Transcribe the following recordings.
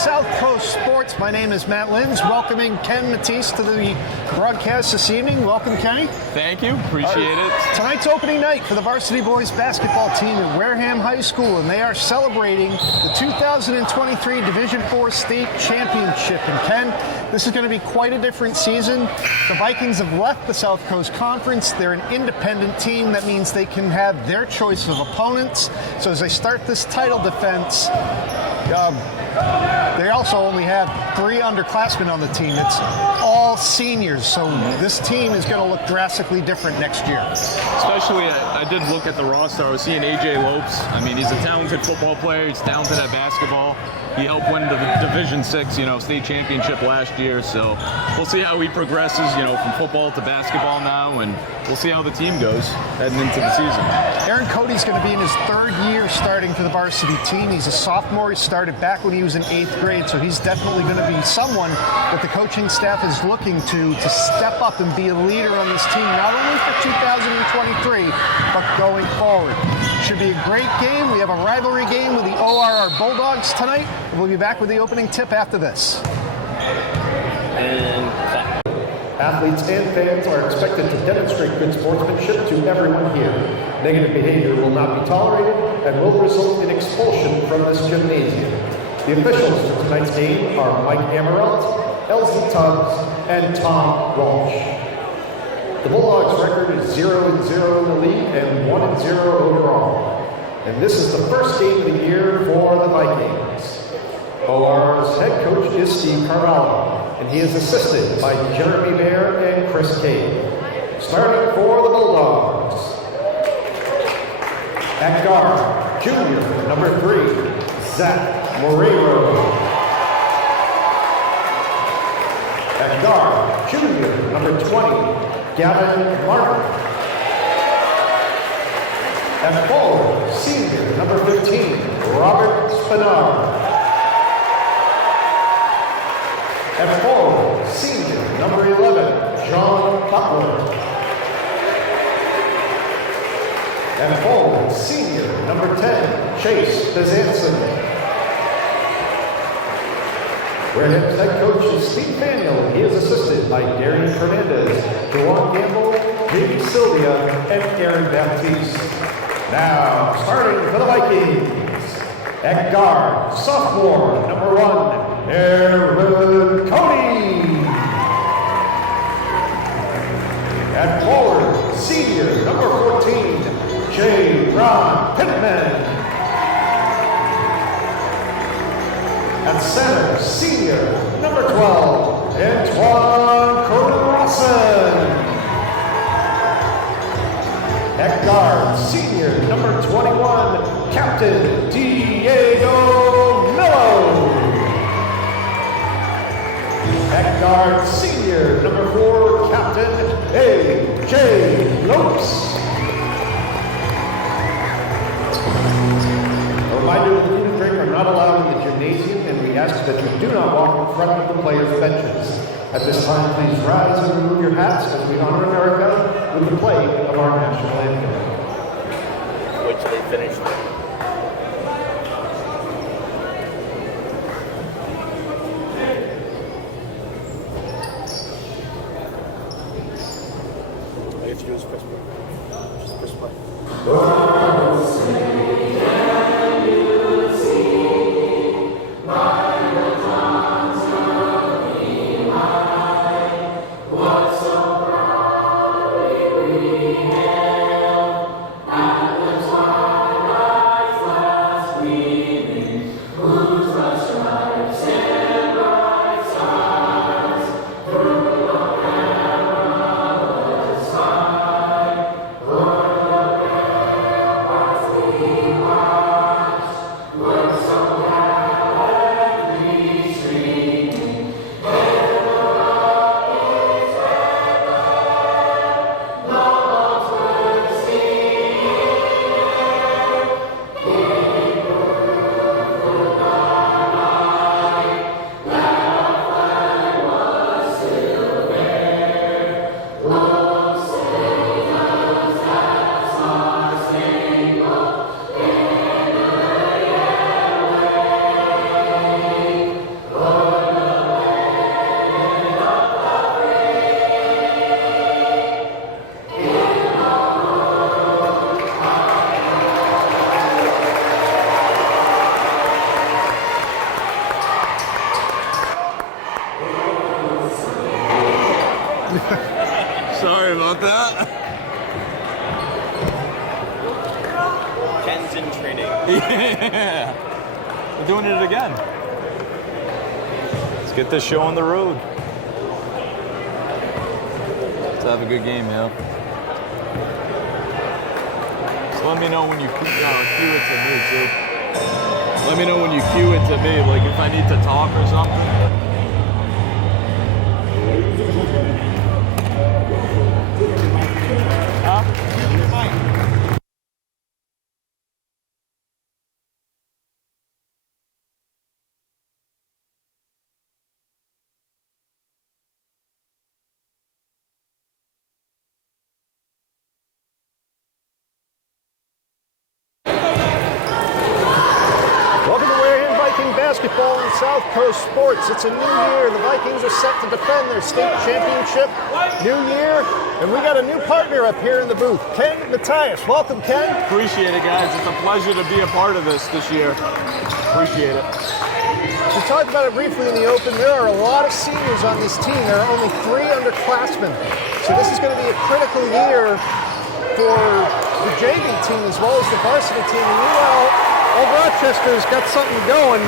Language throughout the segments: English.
South Coast Sports. My name is Matt Lins, welcoming Ken Matisse to the broadcast this evening. Welcome, Kenny. Thank you. Appreciate it. Tonight's opening night for the Varsity boys basketball team at Wareham High School, and they are celebrating the 2023 Division IV State Championship. And Ken, this is going to be quite a different season. The Vikings have left the South Coast Conference. They're an independent team. That means they can have their choice of opponents. So as they start this title defense, they also only have 3 underclassmen on the team. It's all seniors, so this team is going to look drastically different next year. Especially, I did look at the roster. I was seeing A.J. Lopes. I mean, he's a talented football player. He's talented at basketball. He helped win the Division VI, state championship last year. So we'll see how he progresses, from football to basketball now, and we'll see how the team goes heading into the season. Aaron Cody's going to be in his 3rd year starting for the varsity team. He's a sophomore. He started back when he was in 8th grade, so he's definitely going to be someone that the coaching staff is looking to step up and be a leader on this team, not only for 2023, but going forward. Should be a great game. We have a rivalry game with the ORR Bulldogs tonight. We'll be back with the opening tip after this. Athletes and fans are expected to demonstrate good sportsmanship to everyone here. Negative behavior will not be tolerated and will result in expulsion from this gymnasium. The officials for tonight's game are Mike Amarelt, Elsie Tubbs, and Tom Walsh. The Bulldogs' record is 0-0 in the league and 1-0 overall. And this is the first game of the year for the Vikings. OR's head coach is Steve Carvalho, and he is assisted by Jeremy Baer and Chris Cade. Starting for the Bulldogs, at guard, junior, number 3, Zach Moreiro. At guard, junior, number 20, Gavin Martin. At forward, senior, number 15, Robert Spinard. At forward, senior, number 11, John Butler. At forward, senior, number 10, Chase Bezanson. Wareham's head coach is Steve Daniel. He is assisted by Darian Fernandez, Dewan Gamble, Jamie Sylvia, and Aaron Baptiste. Now, starting for the Vikings, at guard, sophomore, number 1, Aaron Cody. At forward, senior, number 14, J. Ron Pittman. At center, senior, number 12, Antoine Corderossen. At guard, senior, number 21, Captain Diego Mello. At guard, senior, number 4, Captain A.J. Lopes. A reminder that food and drink are not allowed in the gymnasium, and we ask that you do not walk in front of the players' benches. At this time, please rise and remove your hats as we honor America with the play of our national anthem. Which they finished. If you use press play. Just press play. Vision training. Yeah. We're doing it again. Let's get this show on the road. Let's have a good game, yeah. So let me know when you cue it to me, too. Let me know when you cue it to me, like if I need to talk or something. Basketball in South Coast sports. It's a new year. The Vikings are set to defend their state championship. New year, and we got a new partner up here in the booth, Ken Matthias. Welcome, Ken. Appreciate it, guys. It's a pleasure to be a part of this year. Appreciate it. We talked about it briefly in the open. There are a lot of seniors on this team. There are only 3 underclassmen. So this is going to be a critical year for the JV team as well as the varsity team. And meanwhile, old Rochester's got something going.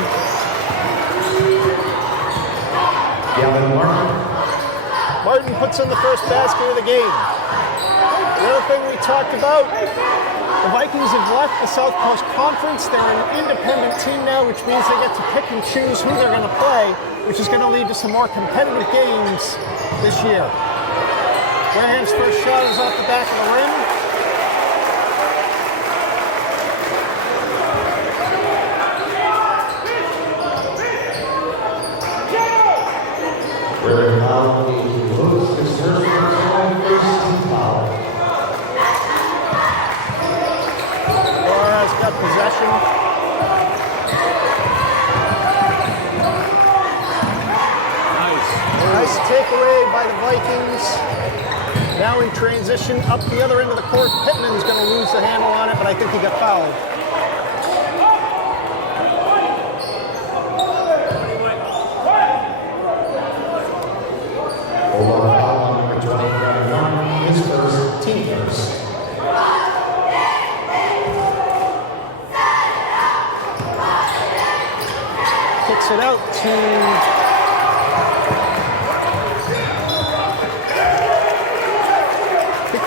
Martin puts in the first basket of the game. The other thing we talked about, the Vikings have left the South Coast Conference. They're an independent team now, which means they get to pick and choose who they're going to play, which is going to lead to some more competitive games this year. Wareham's first shot is off the back of the rim. ORR's got possession. Nice takeaway by the Vikings. Now in transition, up the other end of the court. Pittman's going to lose the handle on it, but I think he got fouled. Kicks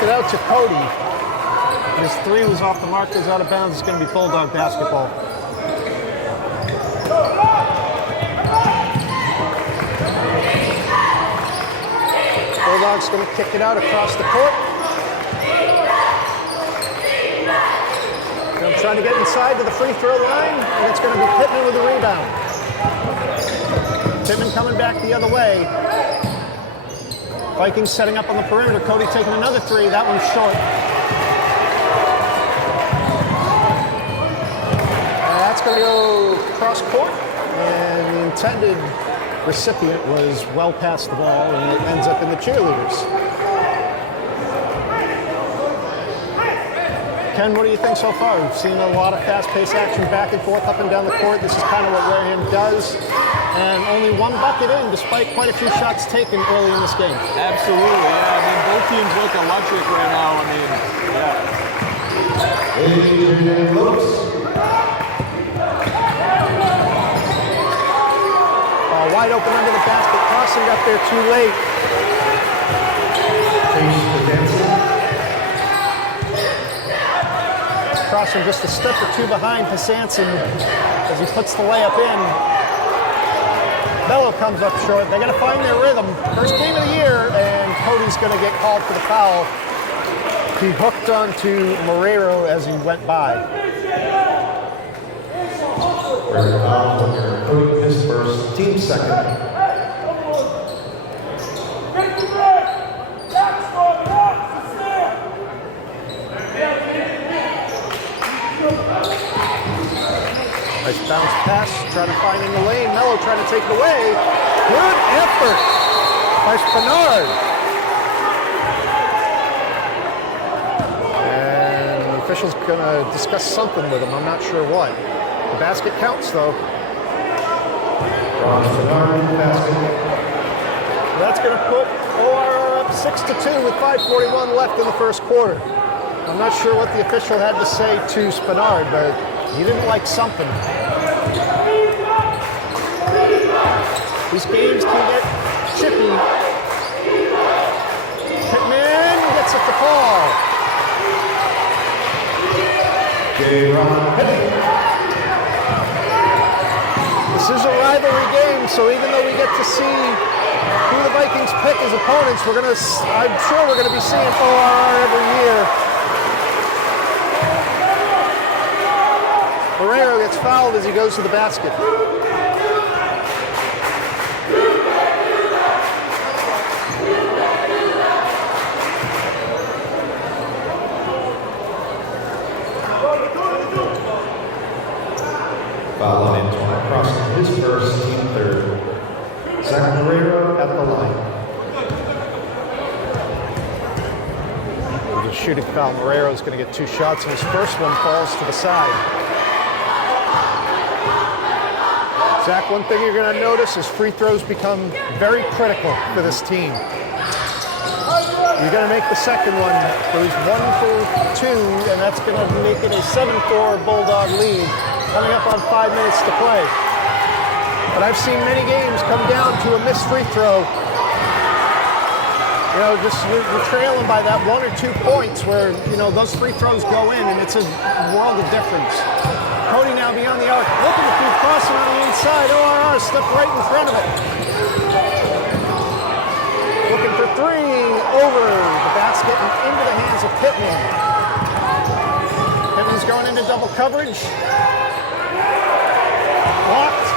it out to Cody. His 3 was off the mark, goes out of bounds. It's going to be Bulldog basketball. Bulldog's going to kick it out across the court. They're trying to get inside to the free throw line, and it's going to be Pittman with the rebound. Pittman coming back the other way. Vikings setting up on the perimeter. Cody taking another 3. That one's short. That's going to go cross court, and the intended recipient was well past the ball, and it ends up in the cheerleaders. Ken, what do you think so far? We've seen a lot of fast-paced action back and forth, up and down the court. This is kind of what Wareham does. And only 1 bucket in, despite quite a few shots taken early in this game. Absolutely, yeah. I mean, both teams look electric right now. I mean, yeah. Wide open under the basket. Crossing got there too late. Crossing just a step or 2 behind Pasanson as he puts the layup in. Mello comes up short. They're going to find their rhythm. First game of the year, and Cody's going to get called for the foul. He hooked onto Marrero as he went by. Cody his first, team second. Nice bounce pass, trying to find in the lane. Mello trying to take it away. Good effort by Spinard. And the official's going to discuss something with him. I'm not sure what. The basket counts, though. That's going to put ORR up 6-2 with 5:41 left in the first quarter. I'm not sure what the official had to say to Spinard, but he didn't like something. These games can get chippy. Pittman gets it to fall. This is a rivalry game, so even though we get to see who the Vikings pick as opponents, I'm sure we're gonna be seeing ORR every year. Barrero gets fouled as he goes to the basket. Foul on Antoine crossing his first, team third. Zach Barrero at the line. With a shooting foul, Barrero's going to get 2 shots, and his first one falls to the side. Zach, one thing you're going to notice is free throws become very critical for this team. You're going to make the second one. Goes 1 for 2, and that's going to make it a 7-4 Bulldog lead. Coming up on 5 minutes to play. But I've seen many games come down to a missed free throw. You know, just you're trailing by that 1 or 2 points where, you know, those free throws go in, and it's a world of difference. Cody now beyond the arc, looking to keep crossing on the inside. ORR stepped right in front of it. Looking for 3, over the basket and into the hands of Pittman. Pittman's going into double coverage. Blocked.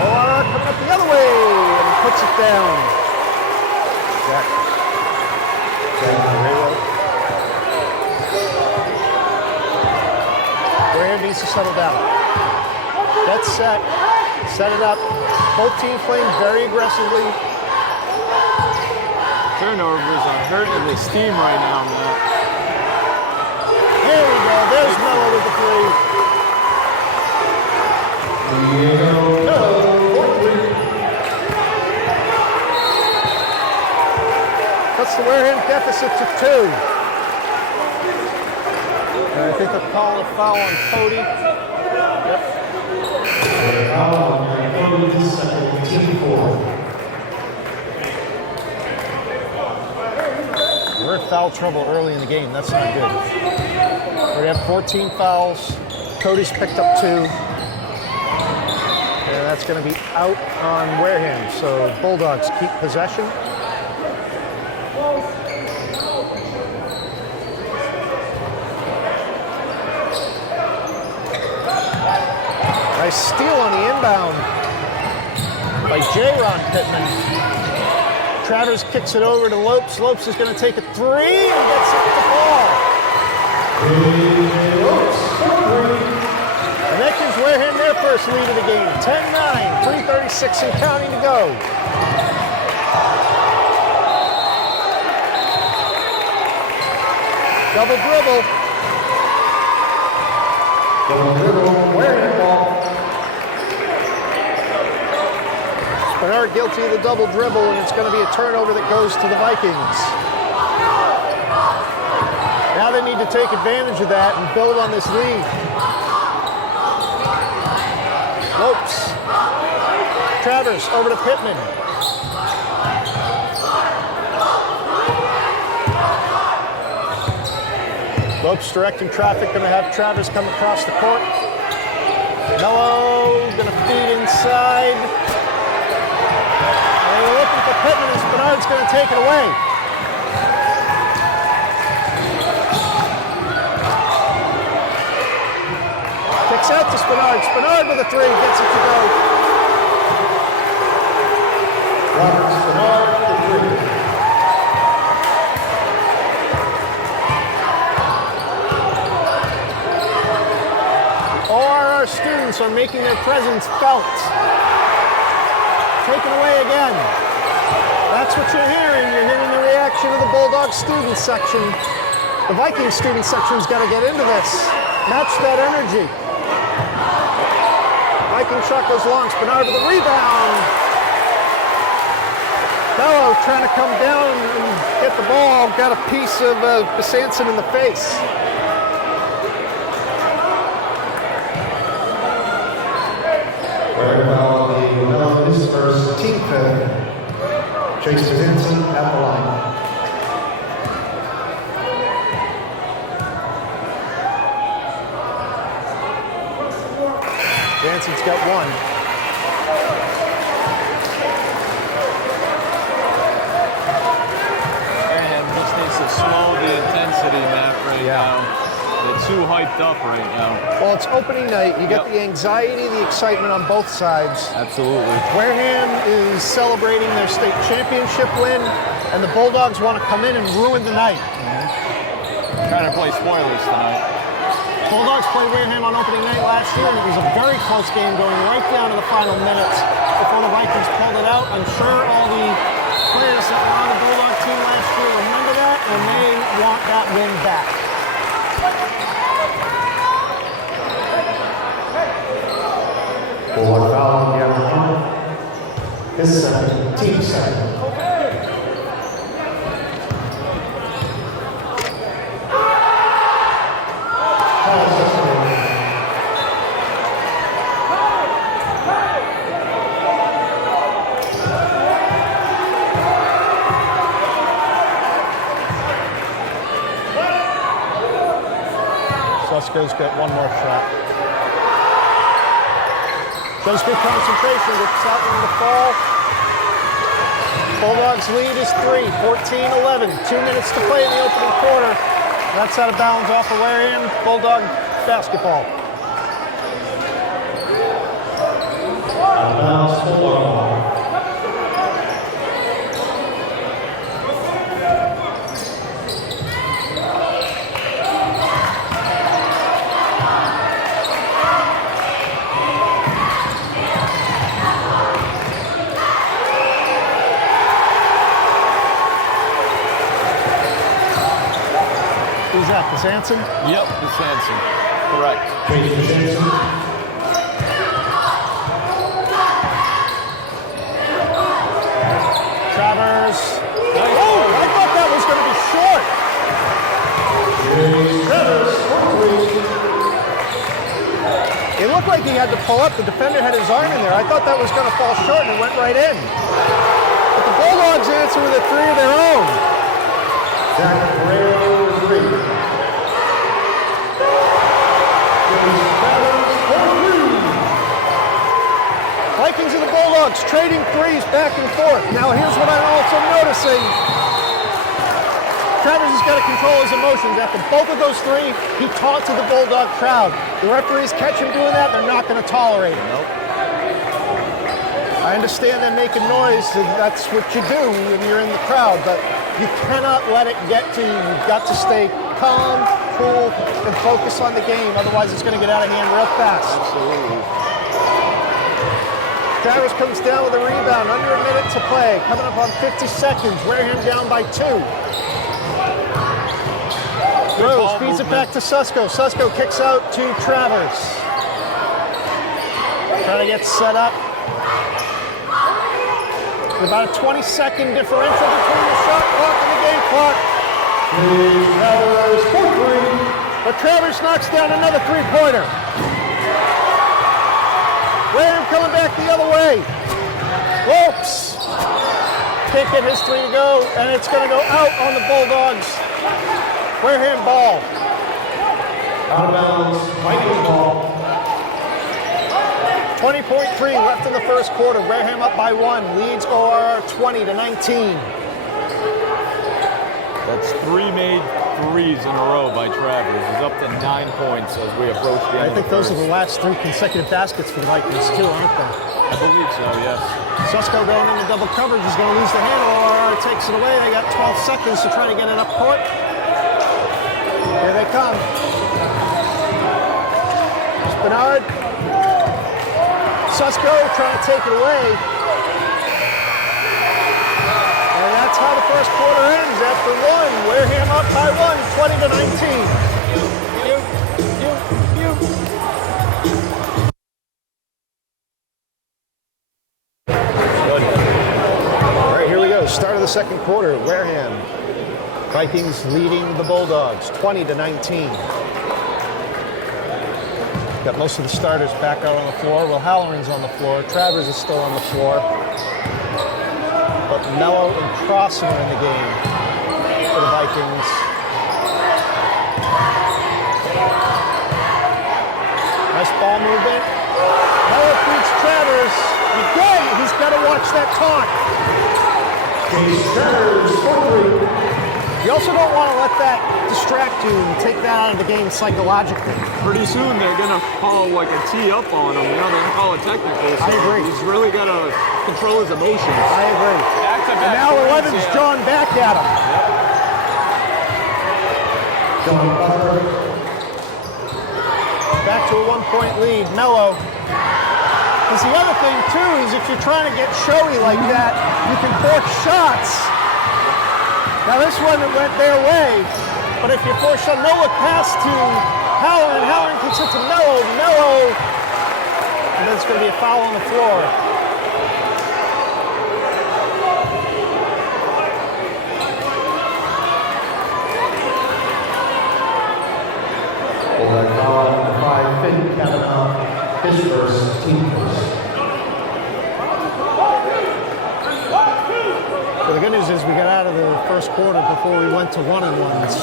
ORR coming up the other way and he puts it down. Zach Barrero. Wareham needs to settle down. That's set. Set it up. Both teams playing very aggressively. Turnovers are hurting this team right now, man. There we go. There's Miller with the 3. Cuts the Wareham deficit to 2. And I think they'll call a foul on Cody. Yep. We're in foul trouble early in the game. That's not good. We have 14 fouls. Cody's picked up 2. And that's going to be out on Wareham. So Bulldogs keep possession. Nice steal on the inbound by J-Ron Pittman. Travers kicks it over to Lopes. Lopes is going to take a 3 and gets it to fall. And that gives Wareham their first lead of the game. 10-9, 3:36 and counting to go. Double dribble. Wareham ball. Bernard guilty of the double dribble, and it's going to be a turnover that goes to the Vikings. Now they need to take advantage of that and build on this lead. Lopes. Travers over to Pittman. Lopes directing traffic, going to have Travers come across the court. Mello going to feed inside. And we're looking for Pittman, and Bernard's going to take it away. Kicks out to Spinard. Spinard with a 3, gets it to go. Robert Spinard for 3. ORR students are making their presence felt. Taken away again. That's what you're hearing. You're hearing the reaction of the Bulldog student section. The Viking student section's got to get into this. Match that energy. Viking shot goes long. Spinard with the rebound. Bello trying to come down and get the ball. Got a piece of Besançon in the face. Wearing foul on the Wareham is first team foul. Chase Besançon at the line. Besançon's got one. And just needs to slow the intensity, Matt, right now. They're too hyped up right now. Well, it's opening night. You get the anxiety, the excitement on both sides. Absolutely. Wareham is celebrating their state championship win, and the Bulldogs want to come in and ruin the night. Trying to play spoilers tonight. Bulldogs played Wareham on opening night last year, and it was a very close game going right down to the final minutes before the Vikings pulled it out. I'm sure all the players that were on the Bulldog team last year remember that, and they want that win back. Bulldog foul on the other hand. His second, team second. Susco's got one more shot. Shows good concentration, gets out in the fall. Bulldogs lead is 3, 14-11. 2 minutes to play in the opening quarter. That's out of bounds off of Wareham. Bulldog basketball. Out of bounds, Bulldog ball. Who's that, Besançon? Yep, Besançon. Correct. Chase Besançon. Travers. Oh, I thought that was going to be short. Travers for three. It looked like he had to pull up. The defender had his arm in there. I thought that was going to fall short, and it went right in. But the Bulldogs answer with a three of their own. Zach Guerrero for three. Travers for three. Vikings and the Bulldogs trading threes back and forth. Now here's what I'm also noticing. Travers has got to control his emotions. After both of those three, he taunted the Bulldog crowd. The referees catch him doing that, they're not going to tolerate it. Nope. I understand them making noise, and that's what you do when you're in the crowd, but you cannot let it get to you. You've got to stay calm, cool, and focus on the game. Otherwise, it's going to get out of hand real fast. Absolutely. Travers comes down with a rebound, under a minute to play. Coming up on 50 seconds. Wareham down by 2. Rose feeds it back to Susco. Susco kicks out to Travers. Trying to get set up. About a 20-second differential between the shot clock and the game clock. Travers for three. But Travers knocks down another three-pointer. Wareham coming back the other way. Lopes. Can't get his three to go, and it's going to go out on the Bulldogs. Wareham ball. Out of bounds, Vikings ball. 20.3 left in the first quarter. Wareham up by 1. Leads ORR 20-19. That's 3 made threes in a row by Travers. He's up to 9 points as we approach the end I think of the those are first. the last 3 consecutive baskets for the Vikings too, aren't they? I believe so, yes. Susco going into double coverage is going to lose the handle. ORR takes it away. They got 12 seconds to try to get it up court. Here they come. Bernard. Susco trying to take it away. And that's how the first quarter ends after 1. Wareham up by 1, 20-19. second quarter, Wareham. Vikings leading the Bulldogs 20-19. Got most of the starters back out on the floor. Well, Halloran's on the floor. Travers is still on the floor. But Mello and Crossan are in the game for the Vikings. Nice ball movement. Mello beats Travers. Again, he's got to watch that clock. You also don't want to let that distract you and take that out of the game psychologically. Pretty soon they're going to call like a tee up on him. You know, they're going to call it technical. So I agree. He's really got to control his emotions. I agree. And now 11's drawn back at him. Back to a 1-point lead. Mello. Because the other thing, too, is if you're trying to get showy like that, you can force shots. Now, this one went their way, but if you force a no-look pass to Halloran, Halloran kicks it to Mello, and then it's going to be a foul on the floor. His first, team first. So the good news is we got out of the first quarter before we went to 1-on-1s.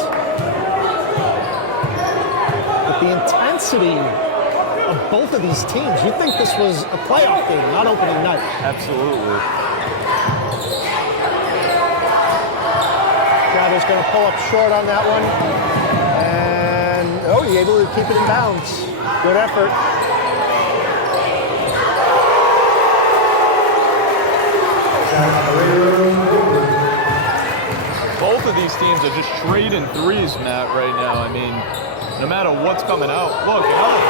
But the intensity of both of these teams, you'd think this was a playoff game, not opening night. Absolutely. Travers going to pull up short on that one. And, he's able to keep it in bounds. Good effort. Both of these teams are just trading threes, Matt, right now. I mean, no matter what's coming out. Look, another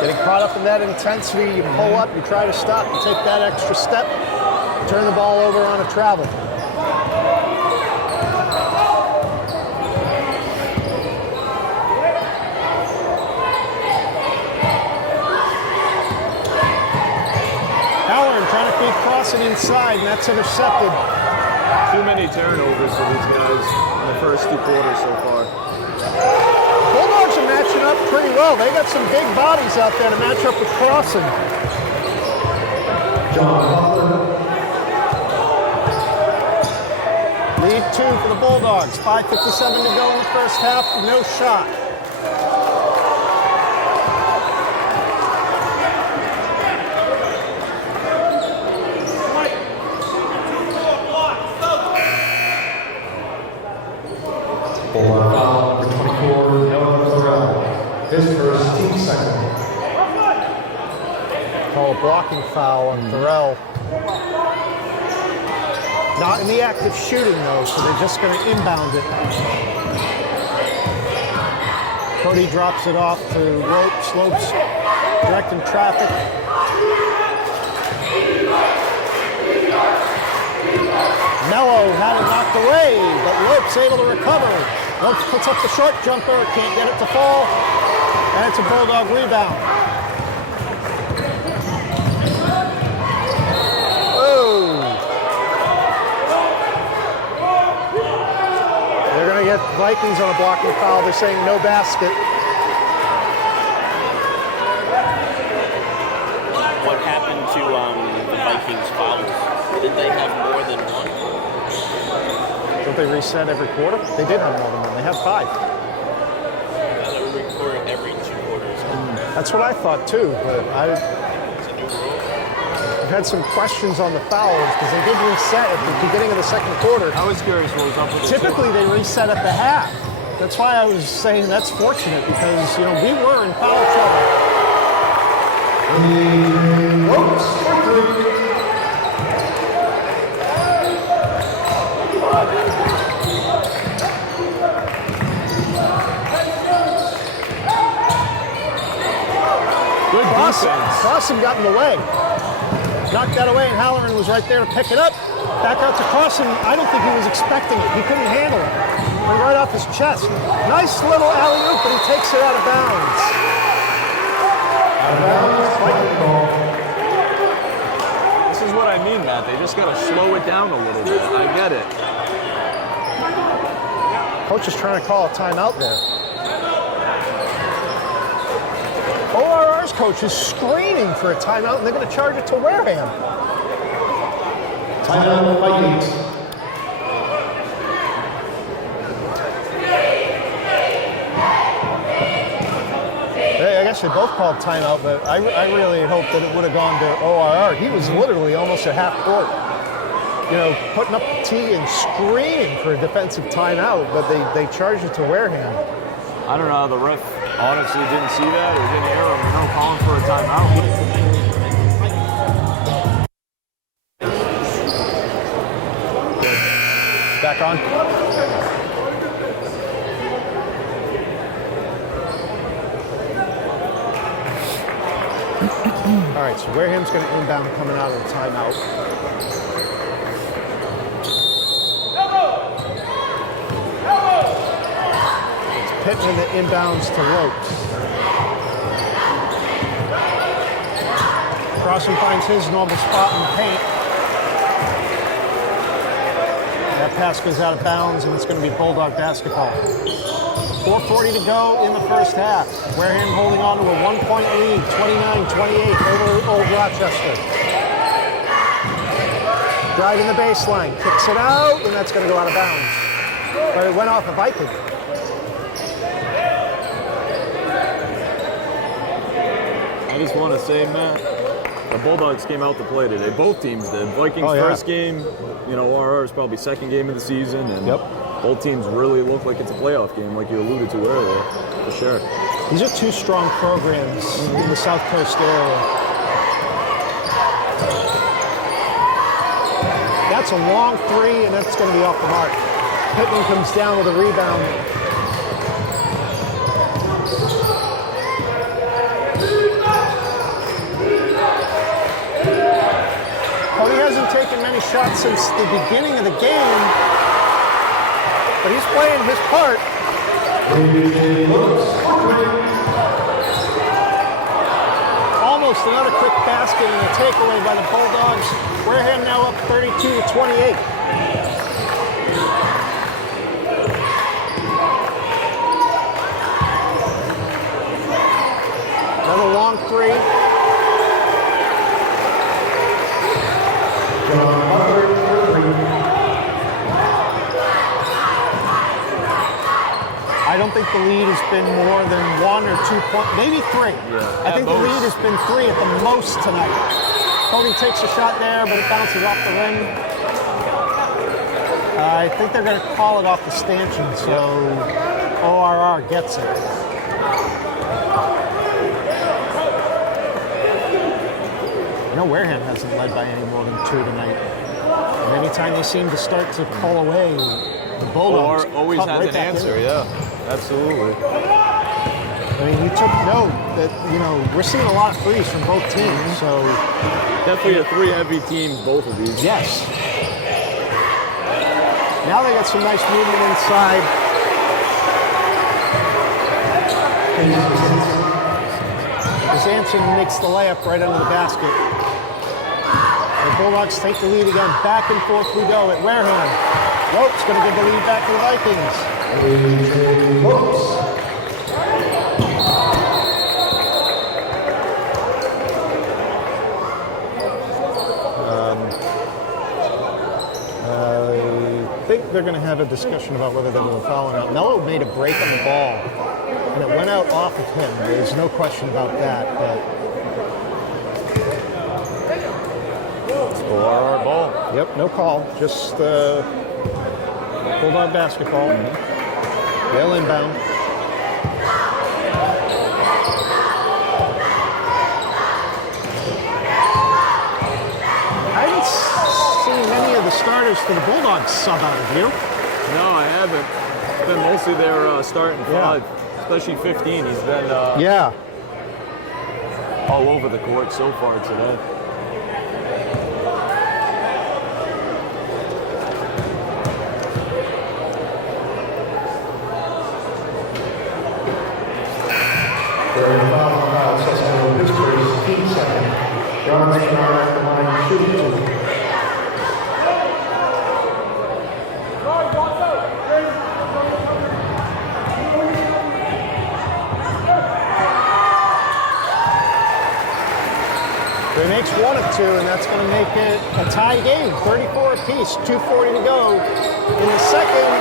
Getting caught up in that intensity, you pull up, you try to stop, you take that extra step, turn the ball over on a travel. Halloran trying to feed Crossan inside, and that's intercepted. too many turnovers for these guys in the first two quarters so far. Bulldogs are matching up pretty well. They got some big bodies out there to match up with Crossan. Lead 2 for the Bulldogs. 5:57 to go in the first half. No shot. Number 24, his first, team second. Call a blocking foul on Thorell. Not in the act of shooting, though, so they're just going to inbound it. Cody drops it off to Lopes, directing traffic. Mello had it knocked away, but Lopes able to recover. Lopes puts up the short jumper, can't get it to fall, and it's a Bulldog rebound. They're going to get Vikings on a blocking foul. They're saying no basket. What happened to the Vikings fouls? Did they have more than one? Don't they reset every quarter? They did have more than one. They have 5. Yeah, they were recorded every 2 quarters. That's what I thought too, but I've had some questions on the fouls because they did reset at the beginning of the second quarter. I was curious what was up with it. Typically they reset at the half. That's why I was saying that's fortunate because, you know, we were in foul trouble. Good defense. Crossan got in the way. Knocked that away, and Halloran was right there to pick it up. Back out to Crossan. I don't think he was expecting it. He couldn't handle it. Went right off his chest. Nice little alley-oop, but he takes it out of bounds. Out of bounds, Viking ball. This is what I mean, Matt. They just got to slow it down a little bit. I get it. Coach is trying to call a timeout there. ORR's coach is screaming for a timeout, and they're going to charge it to Wareham. Timeout on the Vikings. I guess they both called timeout, but I really hoped that it would have gone to ORR. He was literally almost at half court, you know, putting up the tee and screaming for a defensive timeout, but they charged it to Wareham. I don't know. The ref honestly didn't see that or didn't hear him. No, calling for a timeout. Back on. All right, so Wareham's going to inbound coming out of the timeout. It's Pittman that inbounds to Lopes. Crossan finds his normal spot in the paint. That pass goes out of bounds, and it's going to be Bulldog basketball. 4:40 to go in the first half. Wareham holding on to a 1-point lead, 29-28 over Old Rochester. Driving the baseline, kicks it out, and that's going to go out of bounds. But it went off a Viking. I just want to say, Matt, the Bulldogs came out to play today. Both teams did. Vikings first game, you know, ORR is probably second game of the season, and both teams really look like it's a playoff game, like you alluded to earlier, for sure. These are two strong programs in the South Coast area. That's a long three, and that's going to be off the mark. Pittman comes down with a rebound. He hasn't taken many shots since the beginning of the game, but he's playing his part. Almost another quick basket and a takeaway by the Bulldogs. Wareham now up 32-28. Another long three. I don't think the lead has been more than 1 or 2 points, maybe 3. Yeah, I think the lead has been 3 at the most tonight. Cody takes a shot there, but it bounces off the rim. I think they're going to call it off the stanchion, so ORR gets it. You know, Wareham hasn't led by any more than 2 tonight. And anytime they seem to start to pull away, the Bulldogs always has right an answer, absolutely. I mean, you took note that, you know, we're seeing a lot of threes from both teams, so... Definitely a 3 heavy teams, both of these. Yes. Now they got some nice movement inside. Zanson makes the layup right under the basket. The Bulldogs take the lead again. Back and forth we go at Wareham. Lopes going to give the lead back to the Vikings. I think they're going to have a discussion about whether they're going to foul or not. Mello made a break on the ball, and it went out off of him. There's no question about that. But ORR ball. Yep, no call. Just Bulldog basketball. They'll inbound. I haven't seen many of the starters for the Bulldogs sub out of you. No, I haven't. It's been mostly their starting 5, especially 15. He's been all over the court so far today. Third foul on Kyle Susko, his first, team second. Yards per hour at the line, shooting 2. He makes one of two, and that's going to make it a tie game. 34 apiece, 2:40 to go in the second,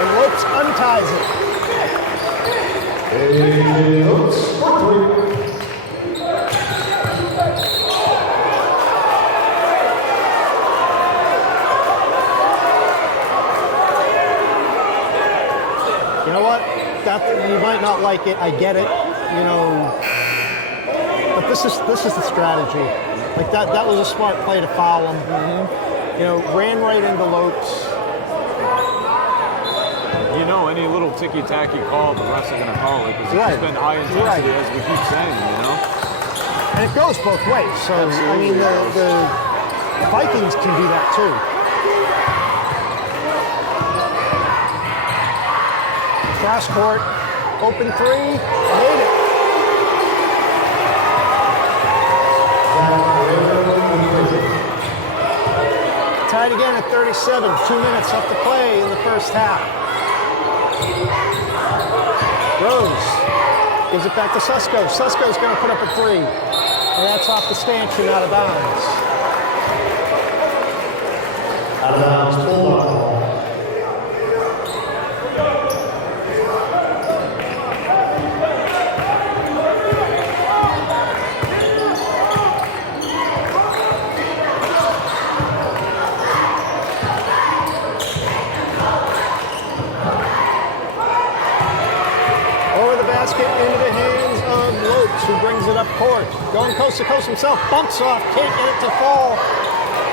and Lopes unties it. AJ Lopes, for 3. You know what? That, you might not like it. I get it. You know, but this is the strategy. Like that was a smart play to foul him. Mm-hmm. You know, ran right into Lopes. You know, any little ticky-tacky call, the refs are going to call it because Right. it's been high intensity, Right. as we keep saying, you know? And it goes both ways. So, I mean, the Vikings can do that too. Cross court, open three, made it. Tied again at 37, 2 minutes left to play in the first half. Rose gives it back to Susko. Susko's going to put up a three. And that's off the stanchion, out of bounds. Out of bounds, Bulldog ball. Over the basket, into the hands of Lopes, who brings it up court. Going coast to coast himself, bumps off, can't get it to fall.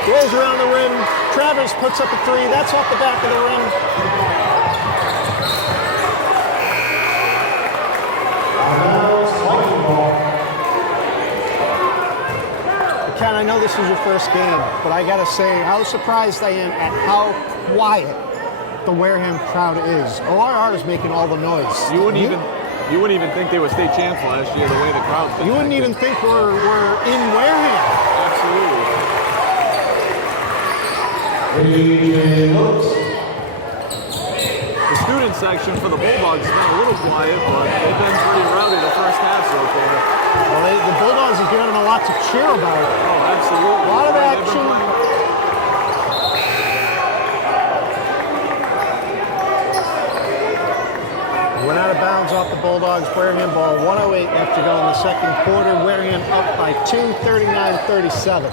Rolls around the rim. Travers puts up a three. That's off the back of the rim. Ken, I know this is your first game, but I gotta say, how surprised I am at how quiet the Wareham crowd is. ORR is making all the noise. You wouldn't even think they were state champs last year, the way the crowd's been. You wouldn't even think we're in Wareham. Absolutely. AJ Lopes. The student section for the Bulldogs has been a little quiet, but they've been pretty rowdy the first half so far. Well, the Bulldogs have given them a lot to cheer about. Oh, absolutely. A lot of They've been action. playing- Went out of bounds off the Bulldogs. Wareham ball, 1:08 left to go in the second quarter. Wareham up by 2, 39-37.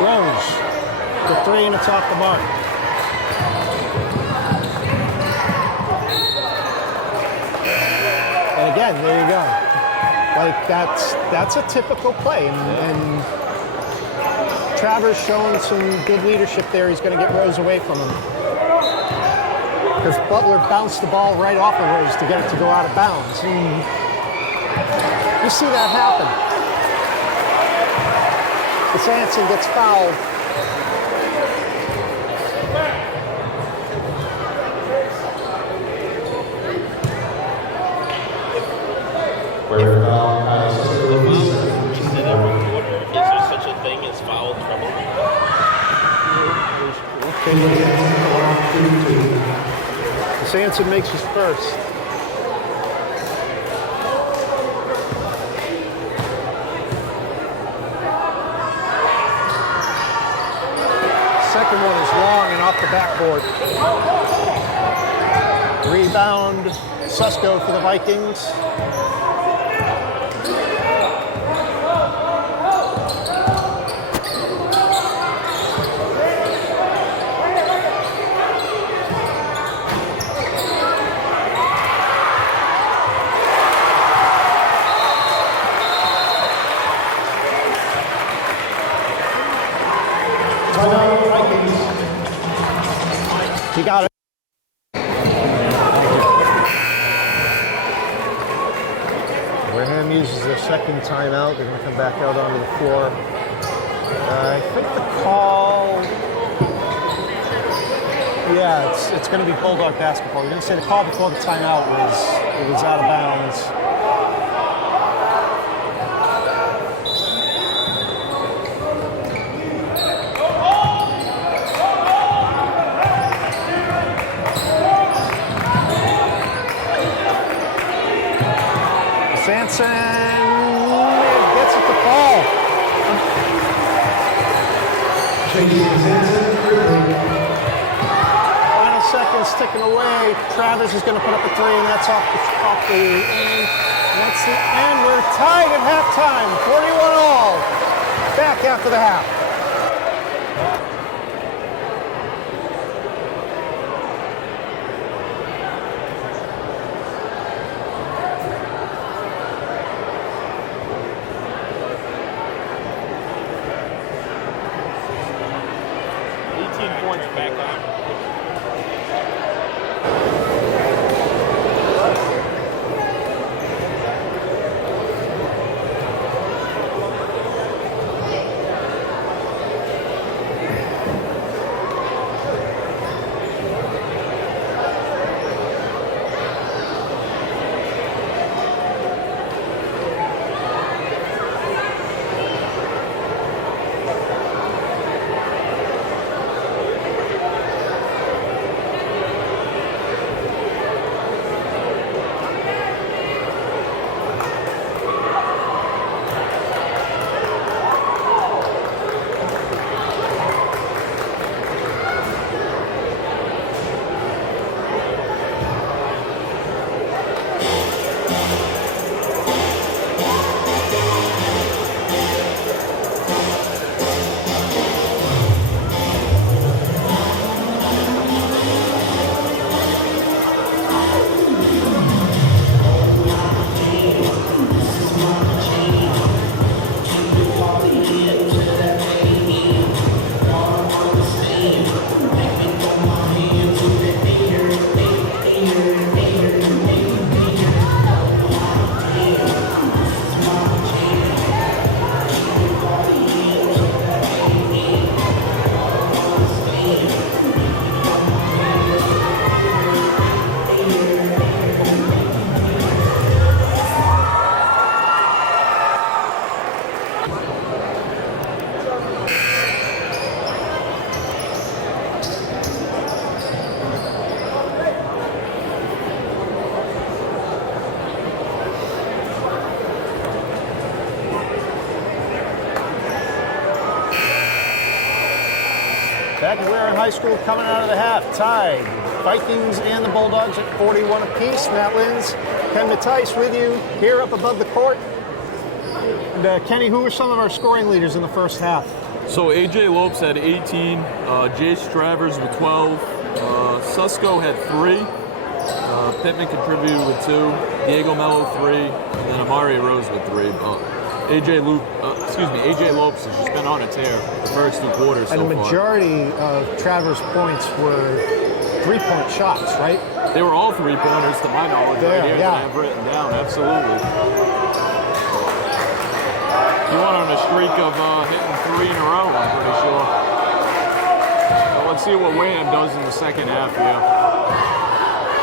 Rose, the three, and it's off the mark. And again, there you go. Like that's a typical play, and Travers showing some good leadership there. He's going to get Rose away from him. Because Butler bounced the ball right off of Rose to get it to go out of bounds. And you see that happen. Anson gets fouled. Where Kyle Susko release. Is it every quarter? Is there such a thing as foul trouble? Anson makes his first. Second one is long and off the backboard. Rebound, Susko for the Vikings. He got it. second timeout. They're going to come back out onto the floor. I think the call, yeah, it's going to be Bulldog basketball. You're going to say the call before the timeout was out of bounds. Sanson gets it to fall. Final seconds ticking away. Travers is going to put up a three, and that's off the end. And that's the end. We're tied at halftime, 41 all. Back after the half. Back at Wareham High School coming out of the half, tied. Vikings and the Bulldogs at 41 apiece. Matt Lins, Ken Mattice with you here up above the court. And Kenny, who were some of our scoring leaders in the first half? So AJ Lopes had 18, Jace Travers with 12, Susco had 3, Pittman contributed with 2, Diego Mello 3, and then Amari Rose with 3. AJ Lopes has just been on a tear the first 2 quarters so far. And the majority of Travers' points were three-point shots, right? They were all three-pointers to my knowledge right here that I've written down, absolutely. You went on a streak of hitting 3 in a row, I'm pretty sure. So let's see what Wareham does in the second half here.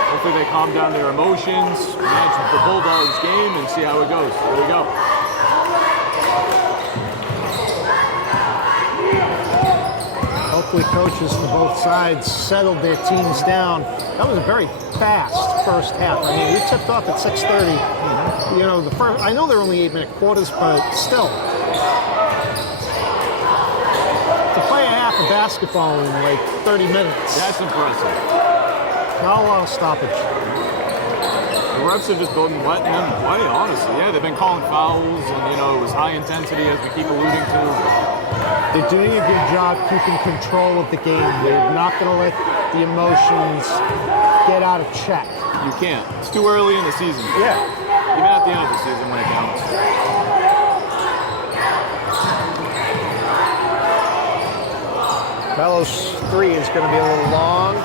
Hopefully they calm down their emotions, match the Bulldogs game, and see how it goes. Here we go. Hopefully coaches from both sides settled their teams down. That was a very fast first half. I mean, we tipped off at 6:30. You know, I know they're only 8-minute quarters, but still. To play a half of basketball in like 30 minutes. That's impressive. Not a lot of stoppage. The refs have just been letting them play, honestly. Yeah, they've been calling fouls, and, you know, it was high intensity, as we keep alluding to. They're doing a good job keeping control of the game. They're not going to let the emotions get out of check. You can't. It's too early in the season. Yeah. Even at the end of the season when it counts. Mello's 3 is going to be a little long.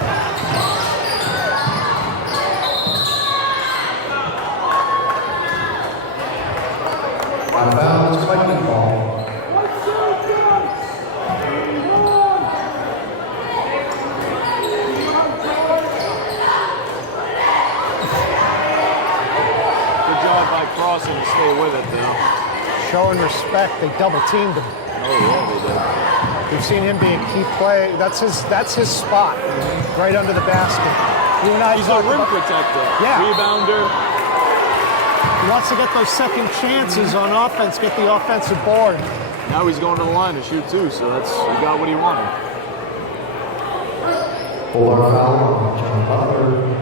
Out of bounds, Viking ball. Good job by Crossing to stay with it, though. Showing respect, they double teamed him. Oh, yeah, they did. We've seen him be a key play. That's his spot, right under the basket. You and I He's a talked rim about- protector. Yeah. Rebounder. He wants to get those second chances on offense, get the offensive board. Now he's going to the line to shoot, too, so he got what he wanted. ORR foul on John Butler.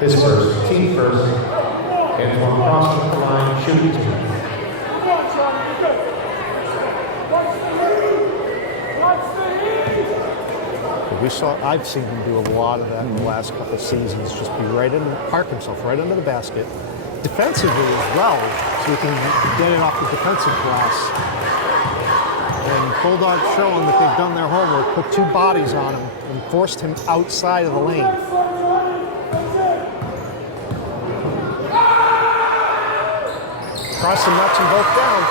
His first, team first. And one cross from the line, shooting two. I've seen him do a lot of that in the last couple of seasons, just be park himself right under the basket. Defensively as well, so he can get it off the defensive glass. And Bulldogs showing that they've done their homework, put two bodies on him, and forced him outside of the lane. Cross and knocks them both down.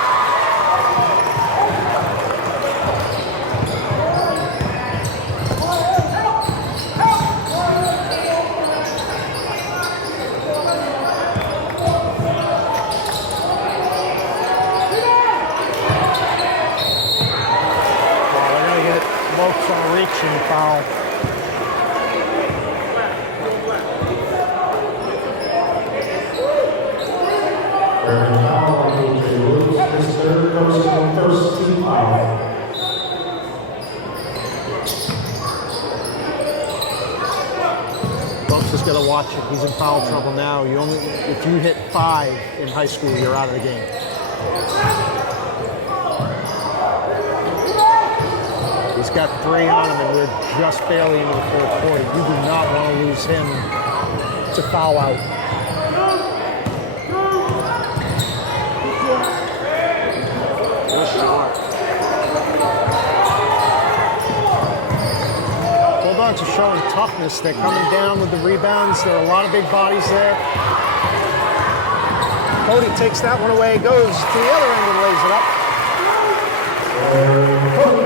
On a reaching foul. His third personal first team foul. Folks just got to watch it. He's in foul trouble now. If you hit 5 in high school, you're out of the game. He's got 3 on him, and we're just barely into the fourth quarter. You do not want to lose him to foul out. Bulldogs are showing toughness. They're coming down with the rebounds. There are a lot of big bodies there. Cody takes that one away, goes to the other end and lays it up. Cody.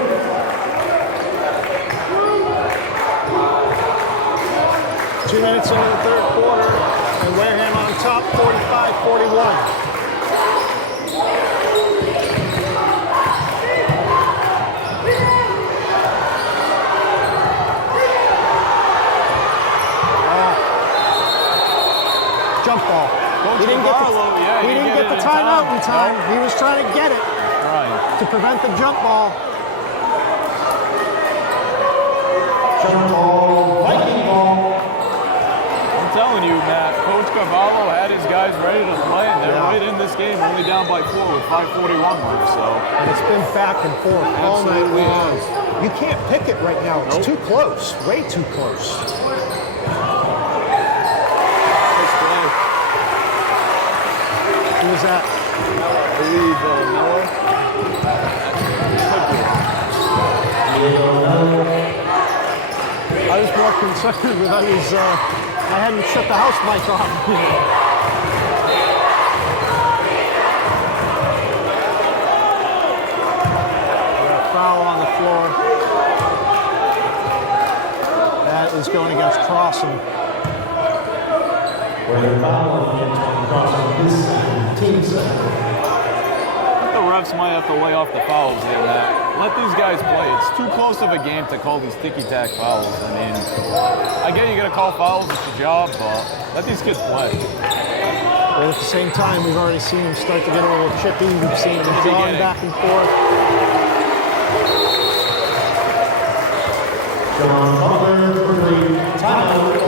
2 minutes into the third quarter, and Wareham on top, 45-41. Jump ball. He didn't get the timeout in time. Nope. He was trying to get it to prevent the jump ball. Jump ball, Viking ball. I'm telling you, Matt, Coach Carvalho had his guys ready to play, and they're right in this game, only down by 4 with 5:41 left. So, and it's been back and forth all night long. You can't pick it right now. It's too close, way too close. Who was that? I believe Miller. I was more concerned with I hadn't shut the house mic off. A foul on the floor. That is going against Crossing. Where the foul against Crossing this side, team side. The refs might have to lay off the fouls here, Matt. Let these guys play. It's too close of a game to call these ticky-tack fouls. I mean, I get you got to call fouls, it's your job, but let these kids play. But at the same time, we've already seen them start to get a little chippy. We've seen them drawing back and forth. John Butler for 3. Timeout.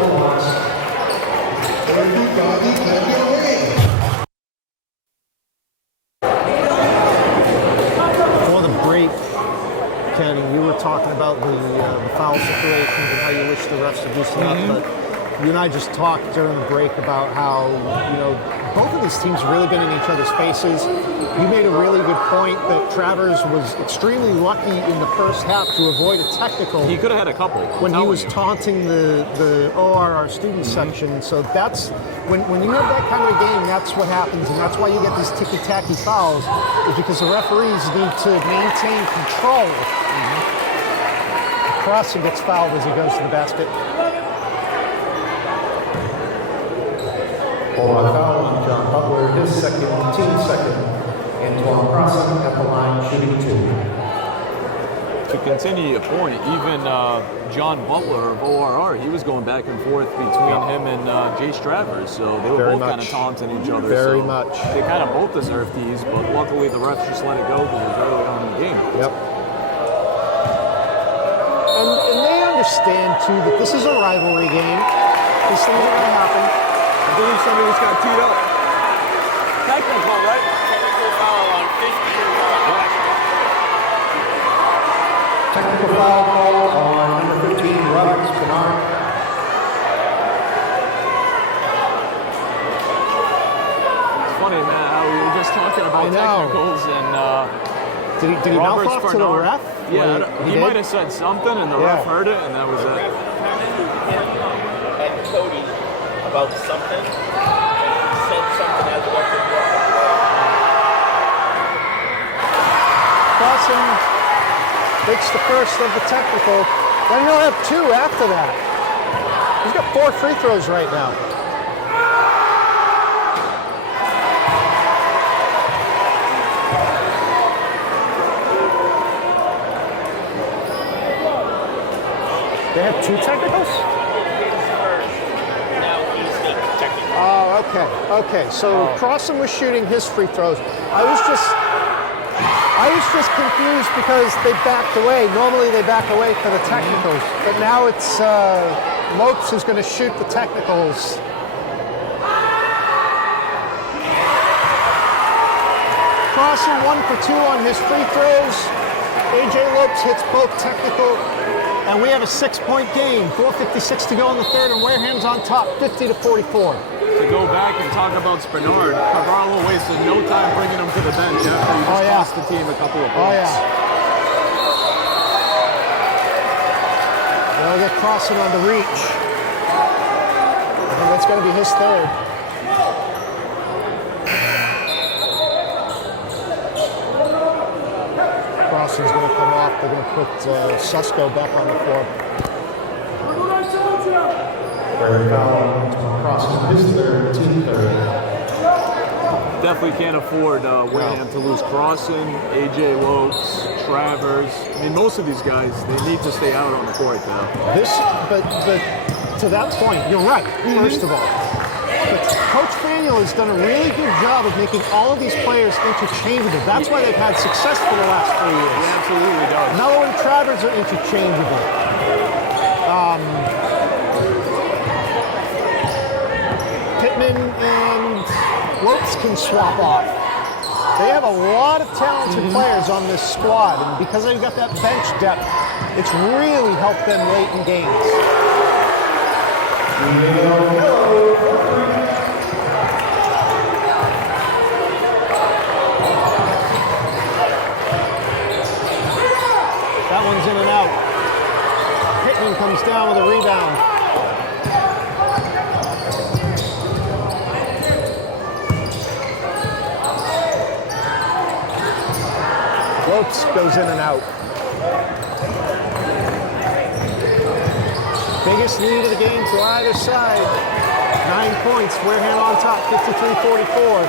Before the break, Kenny, you were talking about the foul situations and how you wish the refs would loosen up, but you and I just talked during the break about how, both of these teams really get in each other's faces. You made a really good point that Travers was extremely lucky in the first half to avoid a technical. He could have had a couple. When he was taunting the ORR student section. So that's, when you have that kind of a game, that's what happens. And that's why you get these ticky-tacky fouls, is because the referees need to maintain control. Crossing gets fouled as he goes to the basket. Foul on John Butler, his second, team second. Antoine Crossing at the line, shooting 2. To continue your point, even John Butler of ORR, he was going back and forth between him and Jay Travers, so they were both kind of taunting each other. Very so much. They kind of both deserved these, but luckily the refs just let it go because it was early on in the game. Yep. And they understand, too, that this is a rivalry game. These things are going to happen. I believe somebody just got teed up. Technical, right? Technical foul on 50 or Technical foul call on number 15, Robert Spinard. It's funny, man, how we were just talking about technicals and did he mouth off to the ref? Yeah, he might have said something and the ref heard it and that was it. and Cody about something. Said something as the referee walked away. Crossing makes the first of the technical. Then he'll have 2 after that. He's got 4 free throws right now. They have 2 technicals? Now he's making technical. Oh, okay. So Crossing was shooting his free throws. I was just confused because they backed away. Normally they back away for the technicals, but now it's Lopes who's going to shoot the technicals. Crossing 1 for 2 on his free throws. AJ Lopes hits both technical, and we have a 6-point game. 4:56 to go in the third, and Wareham's on top, 50-44. To go back and talk about Spinard, Cavallo wasted no time bringing him to the bench after he just cost the team a couple of points. Oh, yeah. They'll get Crossing on the reach. I think that's going to be his third. Crossing's going to come off. They're going to put Susko back on the floor. Very foul on Crossing, his third, team third. Definitely can't afford Wareham to lose Crossing, AJ Lopes, Travers. I mean, most of these guys, they need to stay out on the court now. But to that point, you're right, first of all. But Coach Daniel has done a really good job of making all of these players interchangeable. That's why they've had success for the last 3 years. He absolutely does. Mello and Travers are interchangeable. Pittman and Lopes can swap off. They have a lot of talented players on this squad, and because they've got that bench depth, it's really helped them late in games. That one's in and out. Pittman comes down with a rebound. Lopes goes in and out. Biggest lead of the game for either side. 9 points. Wareham on top, 53-44.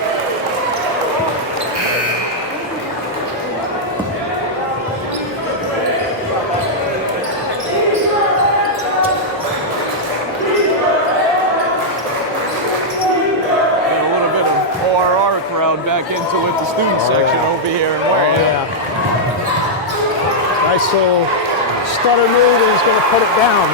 Back into it, the student section over here in Wareham. Yeah. Nice little stutter move, and he's going to put it down.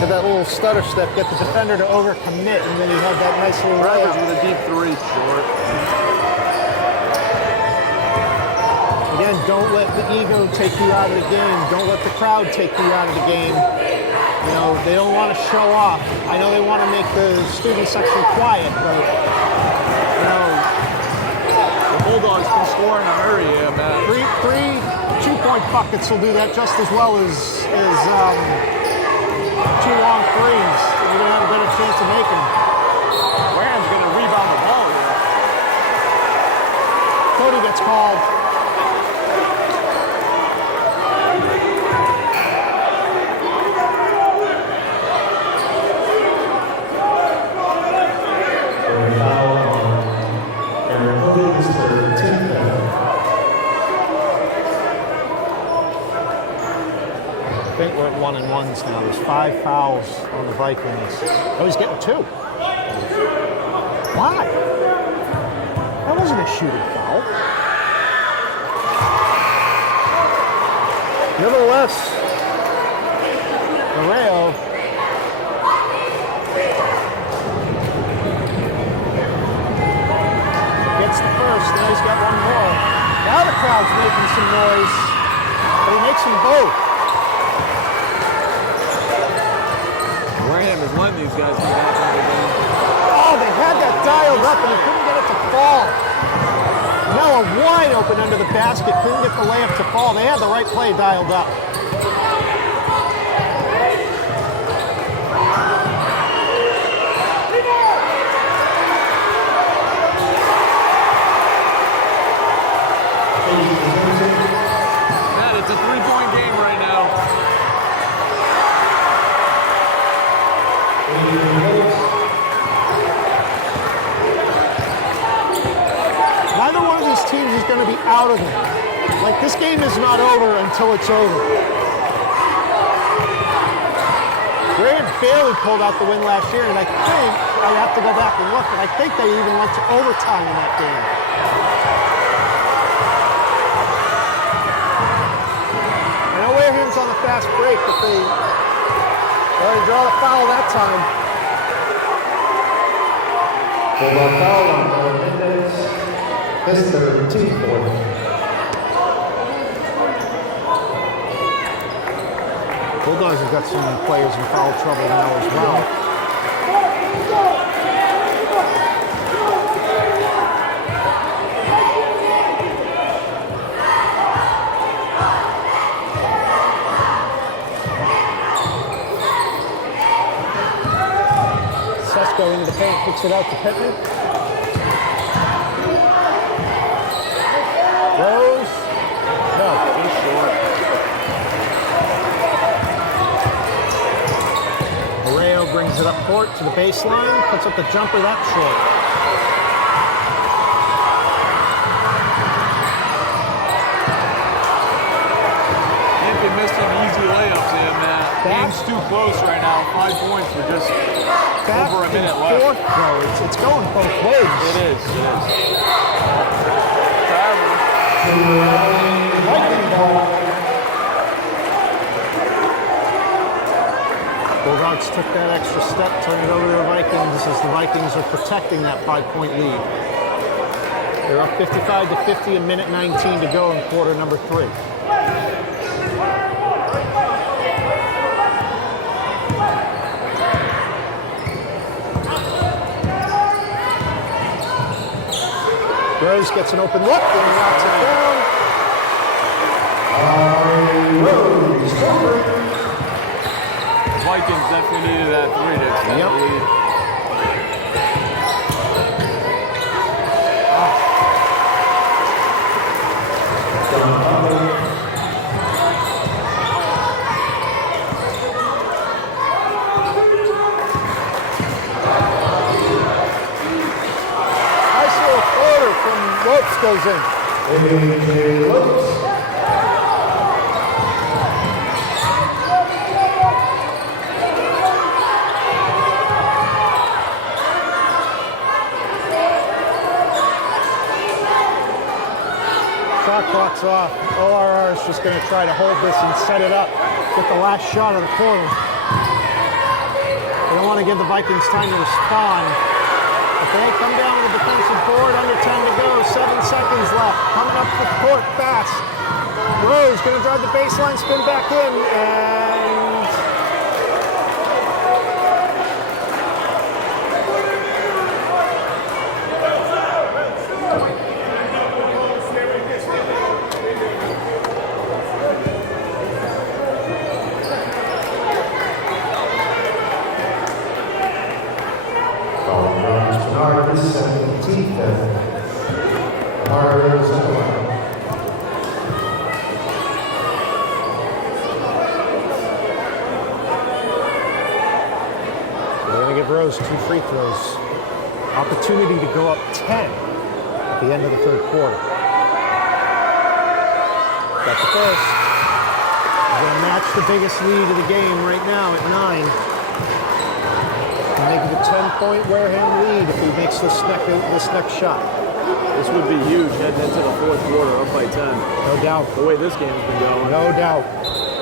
Did that little stutter step, get the defender to overcommit, and then he had that nice little layup. With a deep 3, short. Again, don't let the ego take you out of the game. Don't let the crowd take you out of the game. You know, they don't want to show off. I know they want to make the student section quiet, but, you know, The Bulldogs can score in a hurry, yeah, Matt. three 2-point buckets will do that just as well as 2 long threes. You're going to have a better chance of making them. Wareham's going to rebound the ball here. Cody gets called. I think we're at 1-1s now. There's 5 fouls on the Vikings. Oh, he's getting 2. Why? That wasn't a shooting foul. Nevertheless, Arreo gets the first. Now he's got 1 more. Now the crowd's making some noise, but he makes them both. Wareham is letting these guys come back into the game. Oh, they had that dialed up and he couldn't get it to fall. Mella wide open under the basket, couldn't get the layup to fall. They had the right play dialed up. Matt, it's a 3-point game right now. Neither one of these teams is going to be out of it. Like, this game is not over until it's over. Graham barely pulled out the win last year, and I think, I have to go back and look, but I think they even went to overtime in that game. I know Wareham's on the fast break, but they already draw the foul that time. Bulldog foul on Mendez. His 3rd team foul. Bulldogs have got some players in foul trouble now as well. Sesko into the paint, kicks it out to Pittman. Rose. No, too short. Arreo brings it up court to the baseline, puts up the jumper that short. Can't be missing easy layups here, Matt. Game's too close right now. 5 points for just over a minute left. Fourth, though, it's going both ways. It is. Bulldogs took that extra step, turned it over to the Vikings as the Vikings are protecting that 5-point lead. They're up 55-50, a minute 19 to go in quarter number 3. Rose gets an open look and he knocks it down. Vikings definitely needed that 3 to extend the lead. Nice little floater from Lopes goes in. Shot clock's off. ORR is just going to try to hold this and set it up. Get the last shot of the quarter. They don't want to give the Vikings time to respond. If They come down with a defensive board, under 10 to go, 7 seconds left. Coming up the court fast. Rose going to drive the baseline, spin back in, and Bernard is 17th. Bernard is on the line. they're going to give Rose 2 free throws. Opportunity to go up 10 at the end of the third quarter. Got the first. They're going to match the biggest lead of the game right now at 9. Make it a 10-point Wareham lead if he makes this next shot. This would be huge heading into the fourth quarter, up by 10. No doubt. The way this game's been going. No doubt.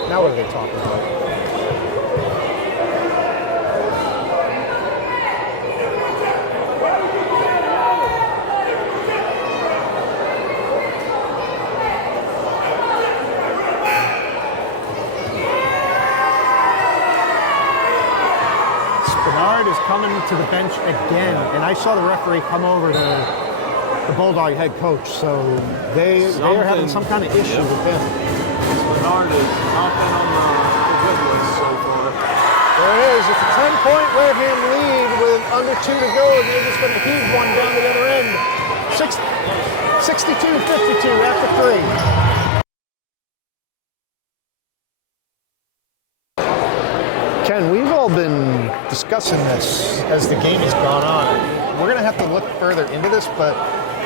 Now what are they talking about? Bernard is coming to the bench again, and I saw the referee come over to the Bulldog head coach, so they are having some kind of issue with him. Bernard has not been on the good list so far. There it is. It's a 10-point Wareham lead with under 2 to go, and they're just going to heave one down the other end. 62-52 after 3. Ken, we've all been discussing this as the game has gone on. We're going to have to look further into this, but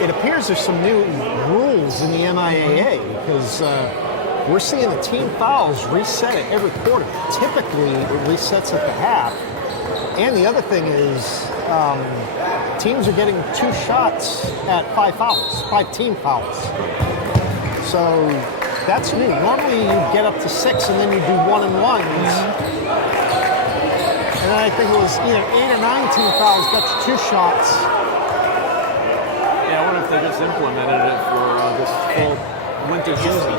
it appears there's some new rules in the MIAA because we're seeing the team fouls reset at every quarter. Typically, it resets at the half. And the other thing is teams are getting 2 shots at 5 fouls, 5 team fouls. So that's new. Normally you get up to 6 and then you do 1-and-1s. And then I think it was either 8 or 9 team fouls, got you 2 shots. Yeah, I wonder if they just implemented it for this full winter season.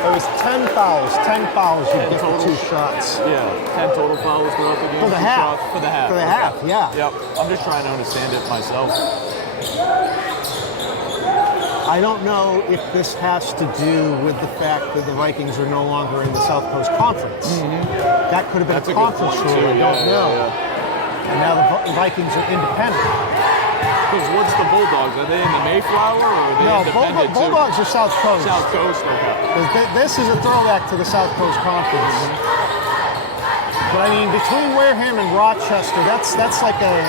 It was 10 fouls. 10 fouls, you get the 2 shots. Yeah, 10 total fouls throughout the game. For the half. For the half. For the half, yeah. Yep. I'm just trying to understand it myself. I don't know if this has to do with the fact that the Vikings are no longer in the South Coast Conference. That could have been That's a conference good point, rule, too. I don't know. Yeah. And now the Vikings are independent. Because what's the Bulldogs? Are they in the Mayflower or are they No, independent too? Bulldogs are South Coast. South Coast, okay. This is a throwback to the South Coast Conference. But I mean, between Wareham and Rochester, that's like a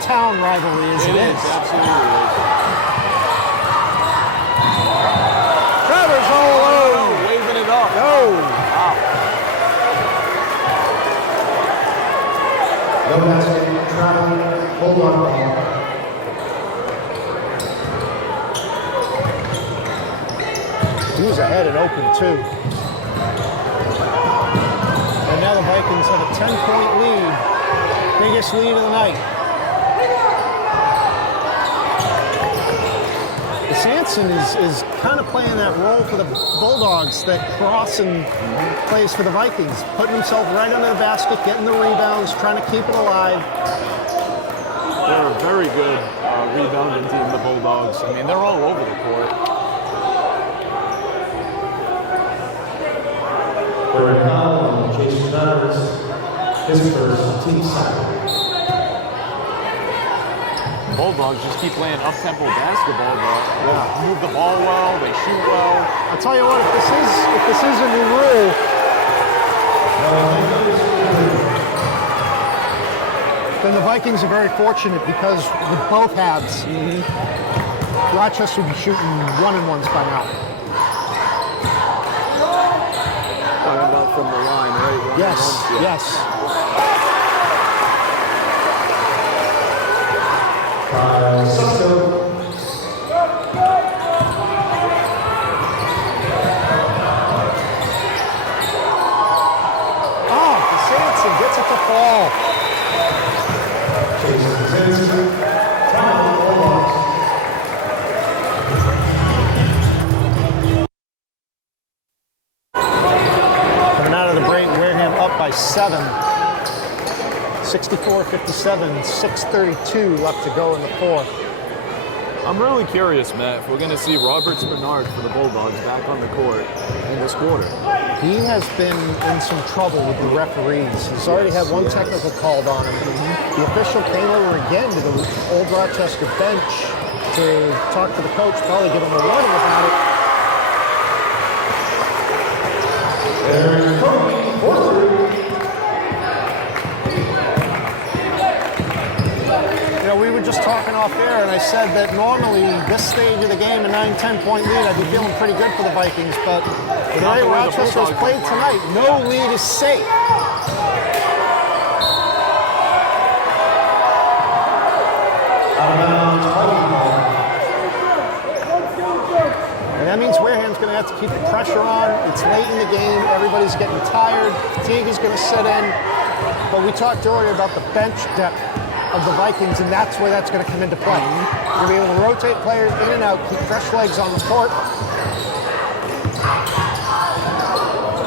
town rivalry, as it is. Absolutely is. Trevor's all alone. Waving it up. No. Wow. No basket, traveling, hold on ball. He was ahead and open, too. And now the Vikings have a 10-point lead. Biggest lead of the night. Sanson is kind of playing that role for the Bulldogs that Crossan plays for the Vikings, putting himself right under the basket, getting the rebounds, trying to keep it alive. They're a very good rebounding team, the Bulldogs. I mean, they're all over the court. We're now on Jason Nutters, his first team side. Bulldogs just keep playing up-tempo basketball, but move the ball well, they shoot well. I'll tell you what, if this is a new rule, then the Vikings are very fortunate because with both halves, Rochester would be shooting 1-and-1s by now. Talking about from the line, right? Yes, yes. Sanson gets it to fall. 64-57, 6:32 left to go in the fourth. I'm really curious, Matt, if we're going to see Robert Spinard for the Bulldogs back on the court in this quarter. He has been in some trouble with the referees. He's already had one technical called on him. The official came over again to the old Rochester bench to talk to the coach, probably give him a warning about it. There's coach for three. You know, we were just talking off air, and I said that normally this stage of the game, a 9-10 point lead, I'd be feeling pretty good for the Vikings, but the way Rochester has played tonight, no lead is safe. And that means Wareham's going to have to keep the pressure on. It's late in the game. Everybody's getting tired. Fatigue is going to set in. But we talked earlier about the bench depth of the Vikings, and that's where that's going to come into play. You're going to be able to rotate players in and out, keep fresh legs on the court.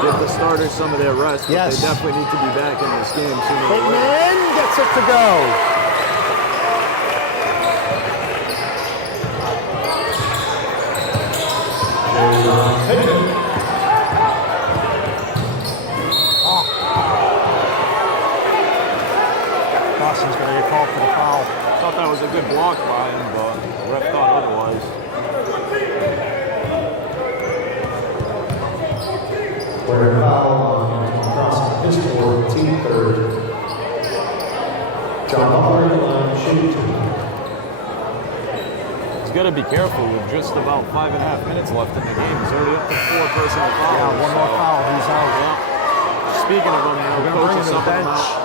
Give the starters some of their rest, but Yes. they definitely need to be back in this game sooner or later. Bateman gets it to go. Boston's going to get called for the foul. Thought that was a good block by him, but the ref thought otherwise. Where foul across his board, team third. John Butler in the line, shooting two. He's got to be careful with just about 5.5 minutes left in the game. He's already up to 4 personal fouls. Yeah, one more foul, he's out. Yeah. Speaking of him, We're the going to bring coach him is to the subbing him bench. out.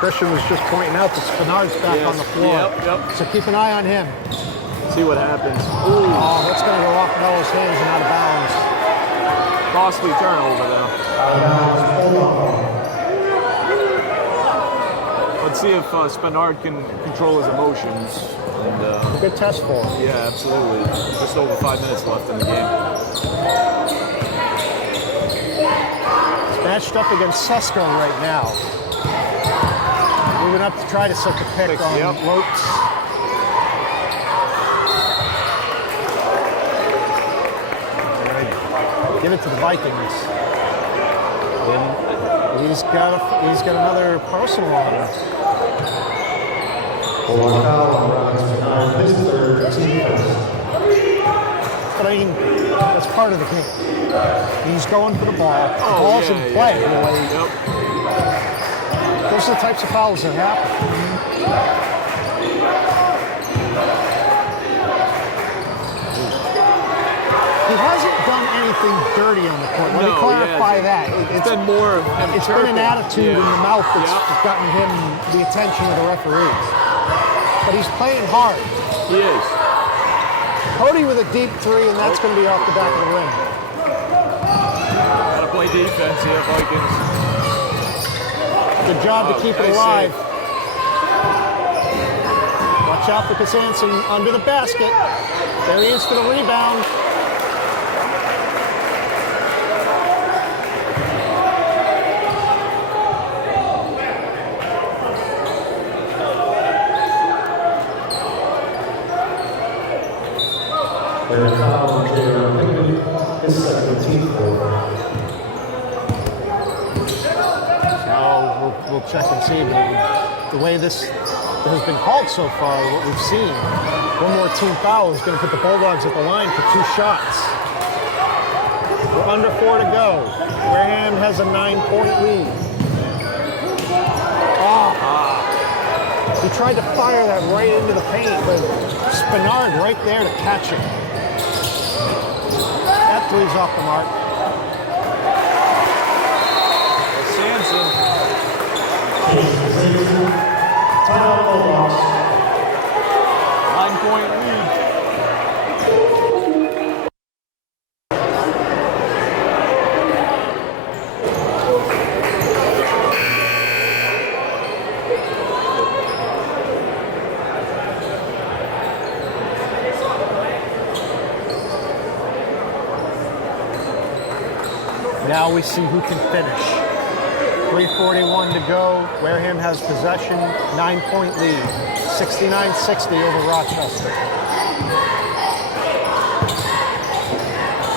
Christian was just pointing out that Spinard's back Yes. on the floor. Yep. So keep an eye on him. See what happens. Oh, that's going to go off Mello's hands and out of bounds. Costly turnover there. Let's see if Spinard can control his emotions. And, Good test for him. yeah, absolutely. Just over 5 minutes left in the game. He's matched up against Susko right now. Moving up to try to set the pick on Yep. Lopes. Give it to the Vikings. And he's got another personal on him. For foul on Robert Spinard, his third, team first. But I mean, that's part of the game. He's going for the ball. The ball's in play. Yep. Those are the types of fouls that happen. He hasn't done anything dirty on the court. Let me clarify that. It's been more. It's been an attitude in the mouth that's Yeah. gotten him the attention of the referees. But he's playing hard. He is. Cody with a deep three, and that's going to be off the back of the rim. Gotta play defense here, Vikings. Good job to keep it nice alive. save. Watch out for Kasanson under the basket. There he is for the rebound. Their foul on J.R. Pinckney, his 17th quarter. Now we'll check and see, but the way this has been called so far, what we've seen, one more team foul is going to put the Bulldogs at the line for 2 shots. We're under 4 to go. Wareham has a 9-point lead. He tried to fire that right into the paint, but Spinard right there to catch it. That three's off the mark. Sanson. Timeout Bulldogs. 9-point lead. Now we see who can finish. 3:41 to go. Wareham has possession, 9-point lead. 69-60 over Rochester.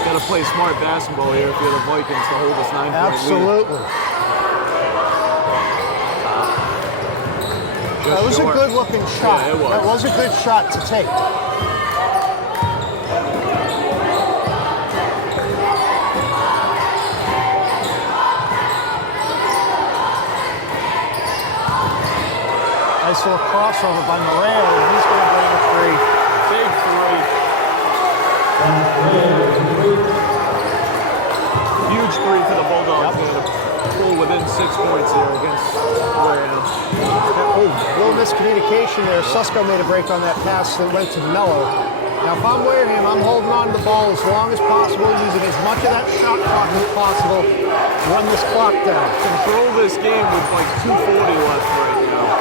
Got to play smart basketball here if you're the Vikings to hold this 9-point lead. Absolutely. That was a good-looking shot. Yeah, it was. That was a good shot to take. Nice little crossover by Moreo, and he's going to bring a three. Big three. Huge three for the Bulldogs. They're going to pull within 6 points here against Wareham. Oh, a little miscommunication there. Susko made a break on that pass that went to Mello. Now, if I'm Wareham, I'm holding on to the ball as long as possible, using as much of that shot clock as possible to run this clock down. Control this game with like 2:40 left right now.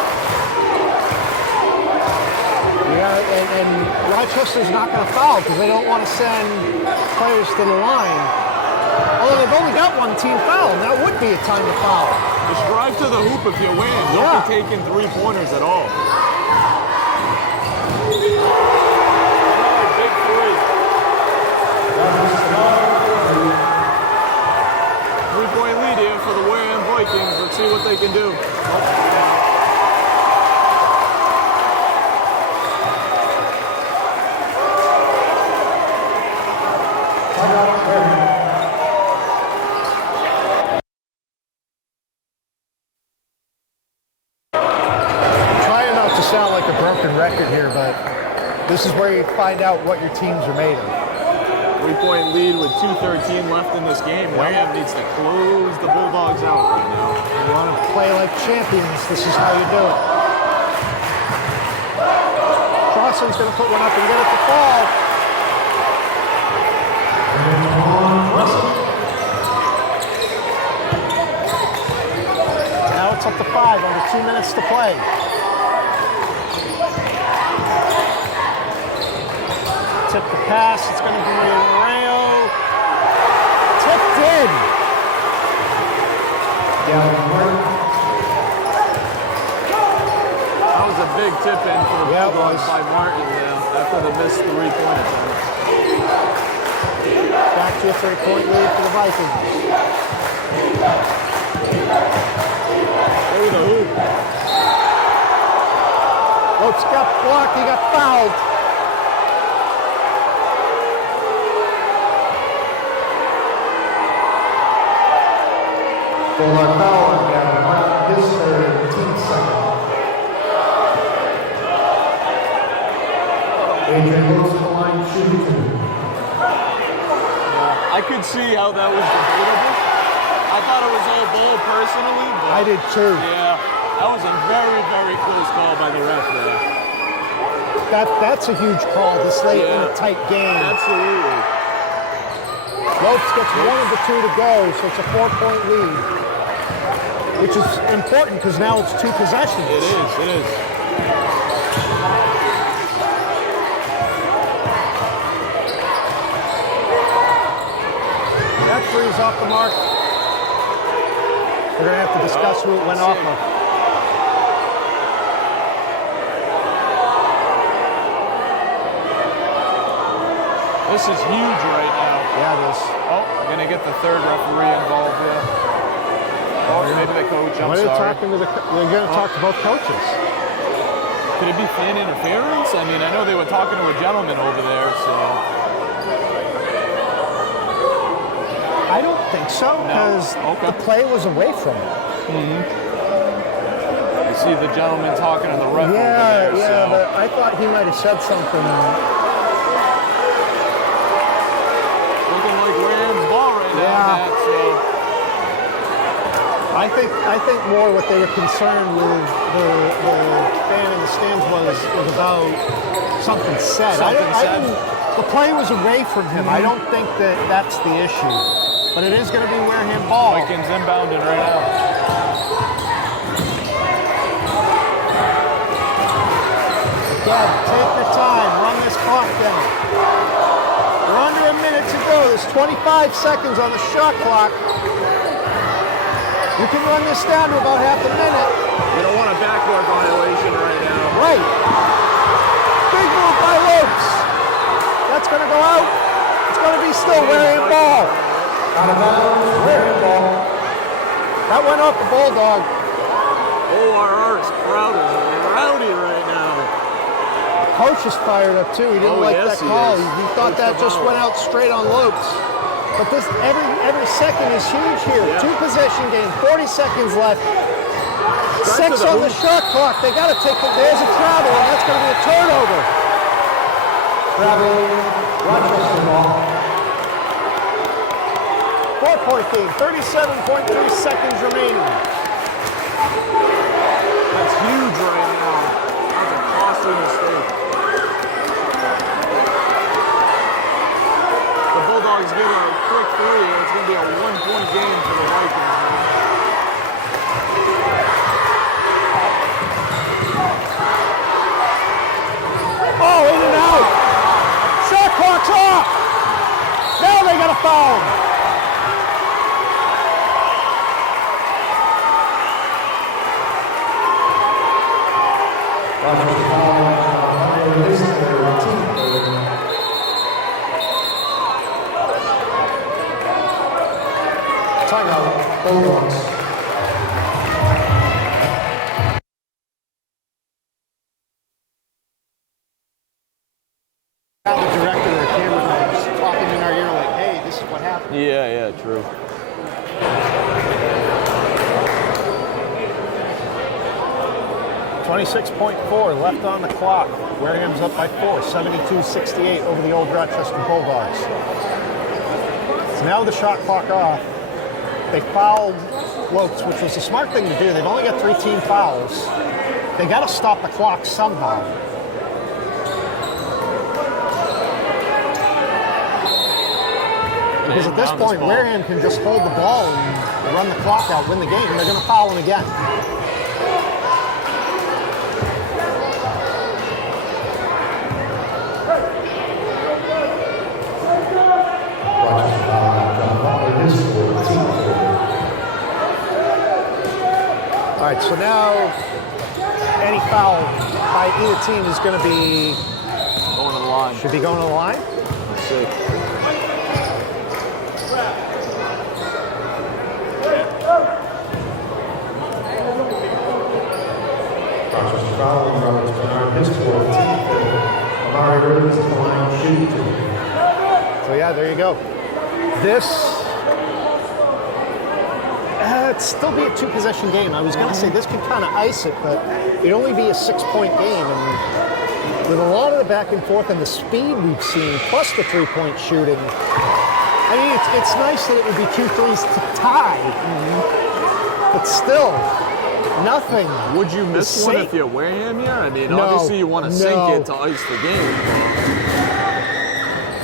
Yeah, and Rochester's not going to foul because they don't want to send players to the line. Although they've only got one team foul, and that would be a time to foul. Just drive to the hoop if you win. Don't Yeah. be taking 3-pointers at all. Big three. 3-point lead here for the Wareham Vikings. Let's see what they can do. Trying not to sound like a broken record here, but this is where you find out what your teams are made of. 3-point lead with 2:13 left in this game. Wareham needs to close the Bulldogs out right now. You want to play like champions, this is how you do it. Crossan's going to put one up and get it to fall. Now it's up to 5, under 2 minutes to play. Tip the pass, it's going to be Moreo. Tipped in. That was a big tip in for the Yeah, it Bulldogs was. by Martin after the missed 3-point attempt. Back to a 3-point lead for the Vikings. Through the hoop. Lopes got blocked, he got fouled. Bulldog foul on Gavin Martin, his third, team second. Adrian goes to the line, shooting two. I could see how that was debatable. I thought it was all ball personally, but I did too. yeah, that was a very, very close call by the ref there. That's a huge call this late in a tight game. Absolutely. Lopes gets one of the 2 to go, so it's a 4-point lead. Which is important because now it's 2 possessions. It is. That three's off the mark. We're going to have to discuss who it went off of. This is huge right now. Yeah, it is. Oh, we're going to get the third referee involved here. Oh, maybe the coach, I'm They're sorry. going to talk to both coaches. Could it be fan interference? I mean, I know they were talking to a gentleman over there, so... I don't think so, because Okay. the play was away from it. You see the gentleman talking to the ref over there, so... But I thought he might have said something. Looking like Wareham's ball right now, Yeah. Matt, so... I think more what they were concerned with the fan in the stands was about something said. The play was away from him. I don't think that's the issue. But it is going to be Wareham ball. Vikings inbounding right now. Again, take your time. Run this clock down. We're under a minute to go. there's 25 seconds on the shot clock. You can run this down to about half a minute. You don't want a backboard violation right now. Right. Big move by Lopes. That's going to go out. It's going to be still Wareham ball. Out of bounds, Wareham ball. That went off the Bulldog. ORR's crowd is rowdy right now. Coach is fired up too. He didn't like that call. He thought that just went out straight on Lopes. But this every second is huge here. Yeah. 2 possession game, 40 seconds left. 6 on the shot clock. They got to take it. There's a travel, and that's going to be a turnover. Traveling, Rochester ball. 4-point game, 37.3 seconds remaining. That's huge right now. That's a costly mistake. The Bulldogs get a quick 3, and it's going to be a 1-point game for the Vikings. Oh, in and out. Shot clock's off. Now they got a foul. Rochester ball. This is their team. Timeout, Bulldogs. The director or cameraman is talking in our ear like, hey, this is what happened. Yeah, true. .4 left on the clock. Wareham's up by 4, 72-68 over the old Rochester Bulldogs. So now with the shot clock off, they fouled Lopes, which was a smart thing to do. They've only got 3 team fouls. They got to stop the clock somehow. Because at this point, Wareham can just hold the ball and run the clock out, win the game, and they're going to foul him again. All right, so now any foul by either team is going to be Going to the line. should be going to the line. Let's see. Rochester fouling Roberts behind his score. Amari Rivers is the line shooting. So yeah, there you go. This it'd still be a 2-possession game. I was going to say this could kind of ice it, but it'd only be a 6-point game. And with a lot of the back and forth and the speed we've seen, plus the 3-point shooting, I mean, it's nice that it would be 2 threes to tie, but still, nothing. Would you miss one if you're Wareham here? I mean, obviously you want to sink it to ice the game.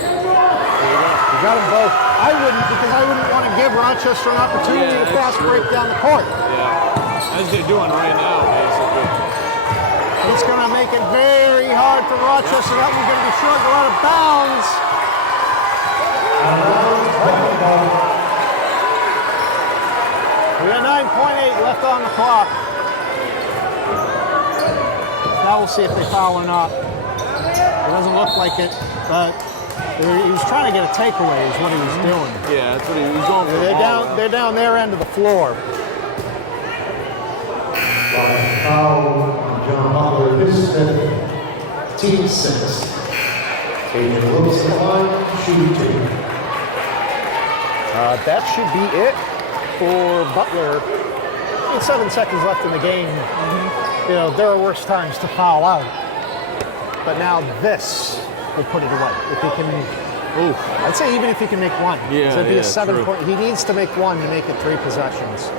You got them both. I wouldn't, because I wouldn't want to give Rochester an opportunity to fast break down the court. Yeah, as they're doing right now, basically. It's going to make it very hard for Rochester. That one's going to be short, go out of bounds. We got 9.8 left on the clock. Now we'll see if they foul or not. It doesn't look like it, but he was trying to get a takeaway is what he was doing. Yeah, that's what he was going for. They're down their end of the floor. Foul on John Butler. This is team 6. Adrian Lewis in the line, shooting 2. That should be it for Butler. 7 seconds left in the game. You know, there are worse times to foul out. But now this will put it away. If he can, I'd say even if he can make one. Yeah, so it'd be a 7 point. He needs to make one to make it 3 possessions.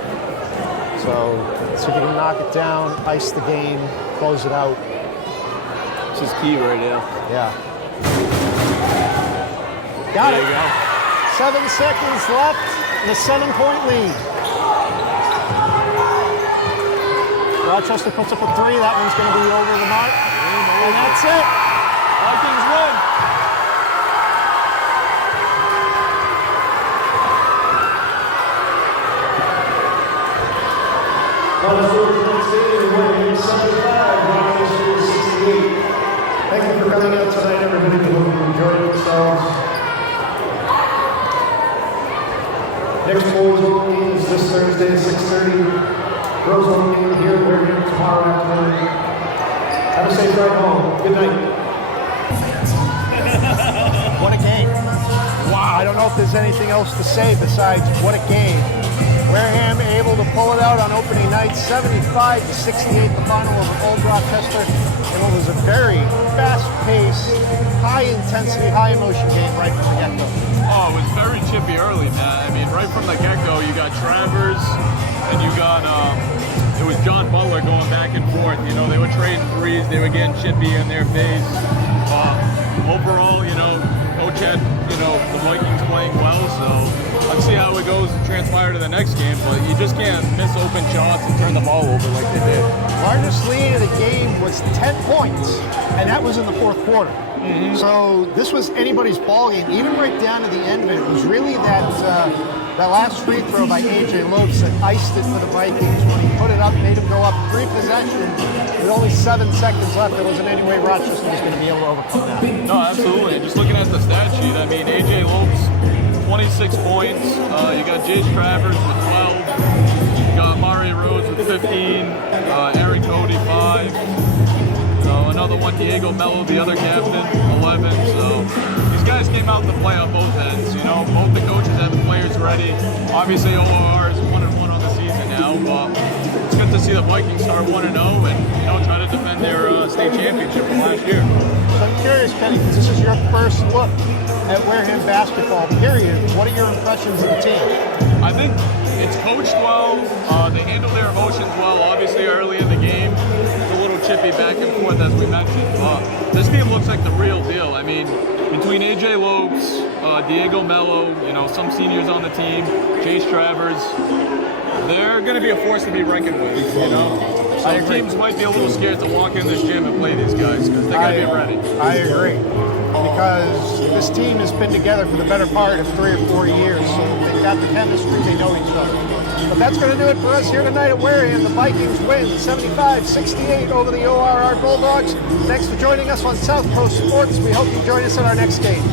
So if he can knock it down, ice the game, close it out. This is key right now. Yeah. Got it. There you go. 7 seconds left in a 7-point lead. Rochester puts up a 3. That one's going to be over the mark. And that's it. Vikings win. Thank you for coming out tonight, everybody. We hope you enjoyed yourselves. Next boys home game is this Thursday at 6:30. Girls home game here at Wareham tomorrow afternoon. Have a safe ride home. Good night. What a game. Wow, I don't know if there's anything else to say besides what a game. Wareham able to pull it out on opening night, 75-68, the final over Old Rochester, in what was a very fast-paced, high-intensity, high-emotion game right from the get-go. Oh, it was very chippy early, man. I mean, right from the get-go, you got Travers, and you got, it was John Butler going back and forth. You know, they were trading threes, they were getting chippy in their face. Overall, you know, Coach had, you know, the Vikings playing well, so let's see how it goes to transpire to the next game, but you just can't miss open shots and turn the ball over like they did. Largest lead of the game was 10 points, and that was in the fourth quarter. So this was anybody's ball game, even right down to the end of it. It was really that last free throw by A.J. Lopes that iced it for the Vikings. When he put it up, made him go up 3 possessions. With only 7 seconds left, there wasn't any way Rochester was going to be able to overcome that. No, absolutely. Just looking at the stat sheet, I mean, A.J. Lopes, 26 points. You got Jace Travers with 12. You got Mari Rhodes with 15. Aaron Cody, 5. Another one, Diego Mello, the other captain, 11. So these guys came out to play on both ends. You know, both the coaches have the players ready. Obviously, ORR is 1-1 on the season now, but it's good to see the Vikings start 1-0 and, you know, try to defend their state championship from last year. So I'm curious, Kenny, because this is your first look at Wareham basketball, period. What are your impressions of the team? I think it's coached well. They handle their emotions well. Obviously, early in the game, it's a little chippy back and forth, as we mentioned. This team looks like the real deal. I mean, between A.J. Lopes, Diego Mello, you know, some seniors on the team, Jace Travers, they're going to be a force to be reckoned with, you know? Some teams might be a little scared to walk in this gym and play these guys because they got to be ready. I agree. Because this team has been together for the better part of 3 or 4 years, so they've got the chemistry, they know each other. But that's going to do it for us here tonight at Wareham. The Vikings win 75-68 over the ORR Bulldogs. Thanks for joining us on South Coast Sports. We hope you join us at our next game.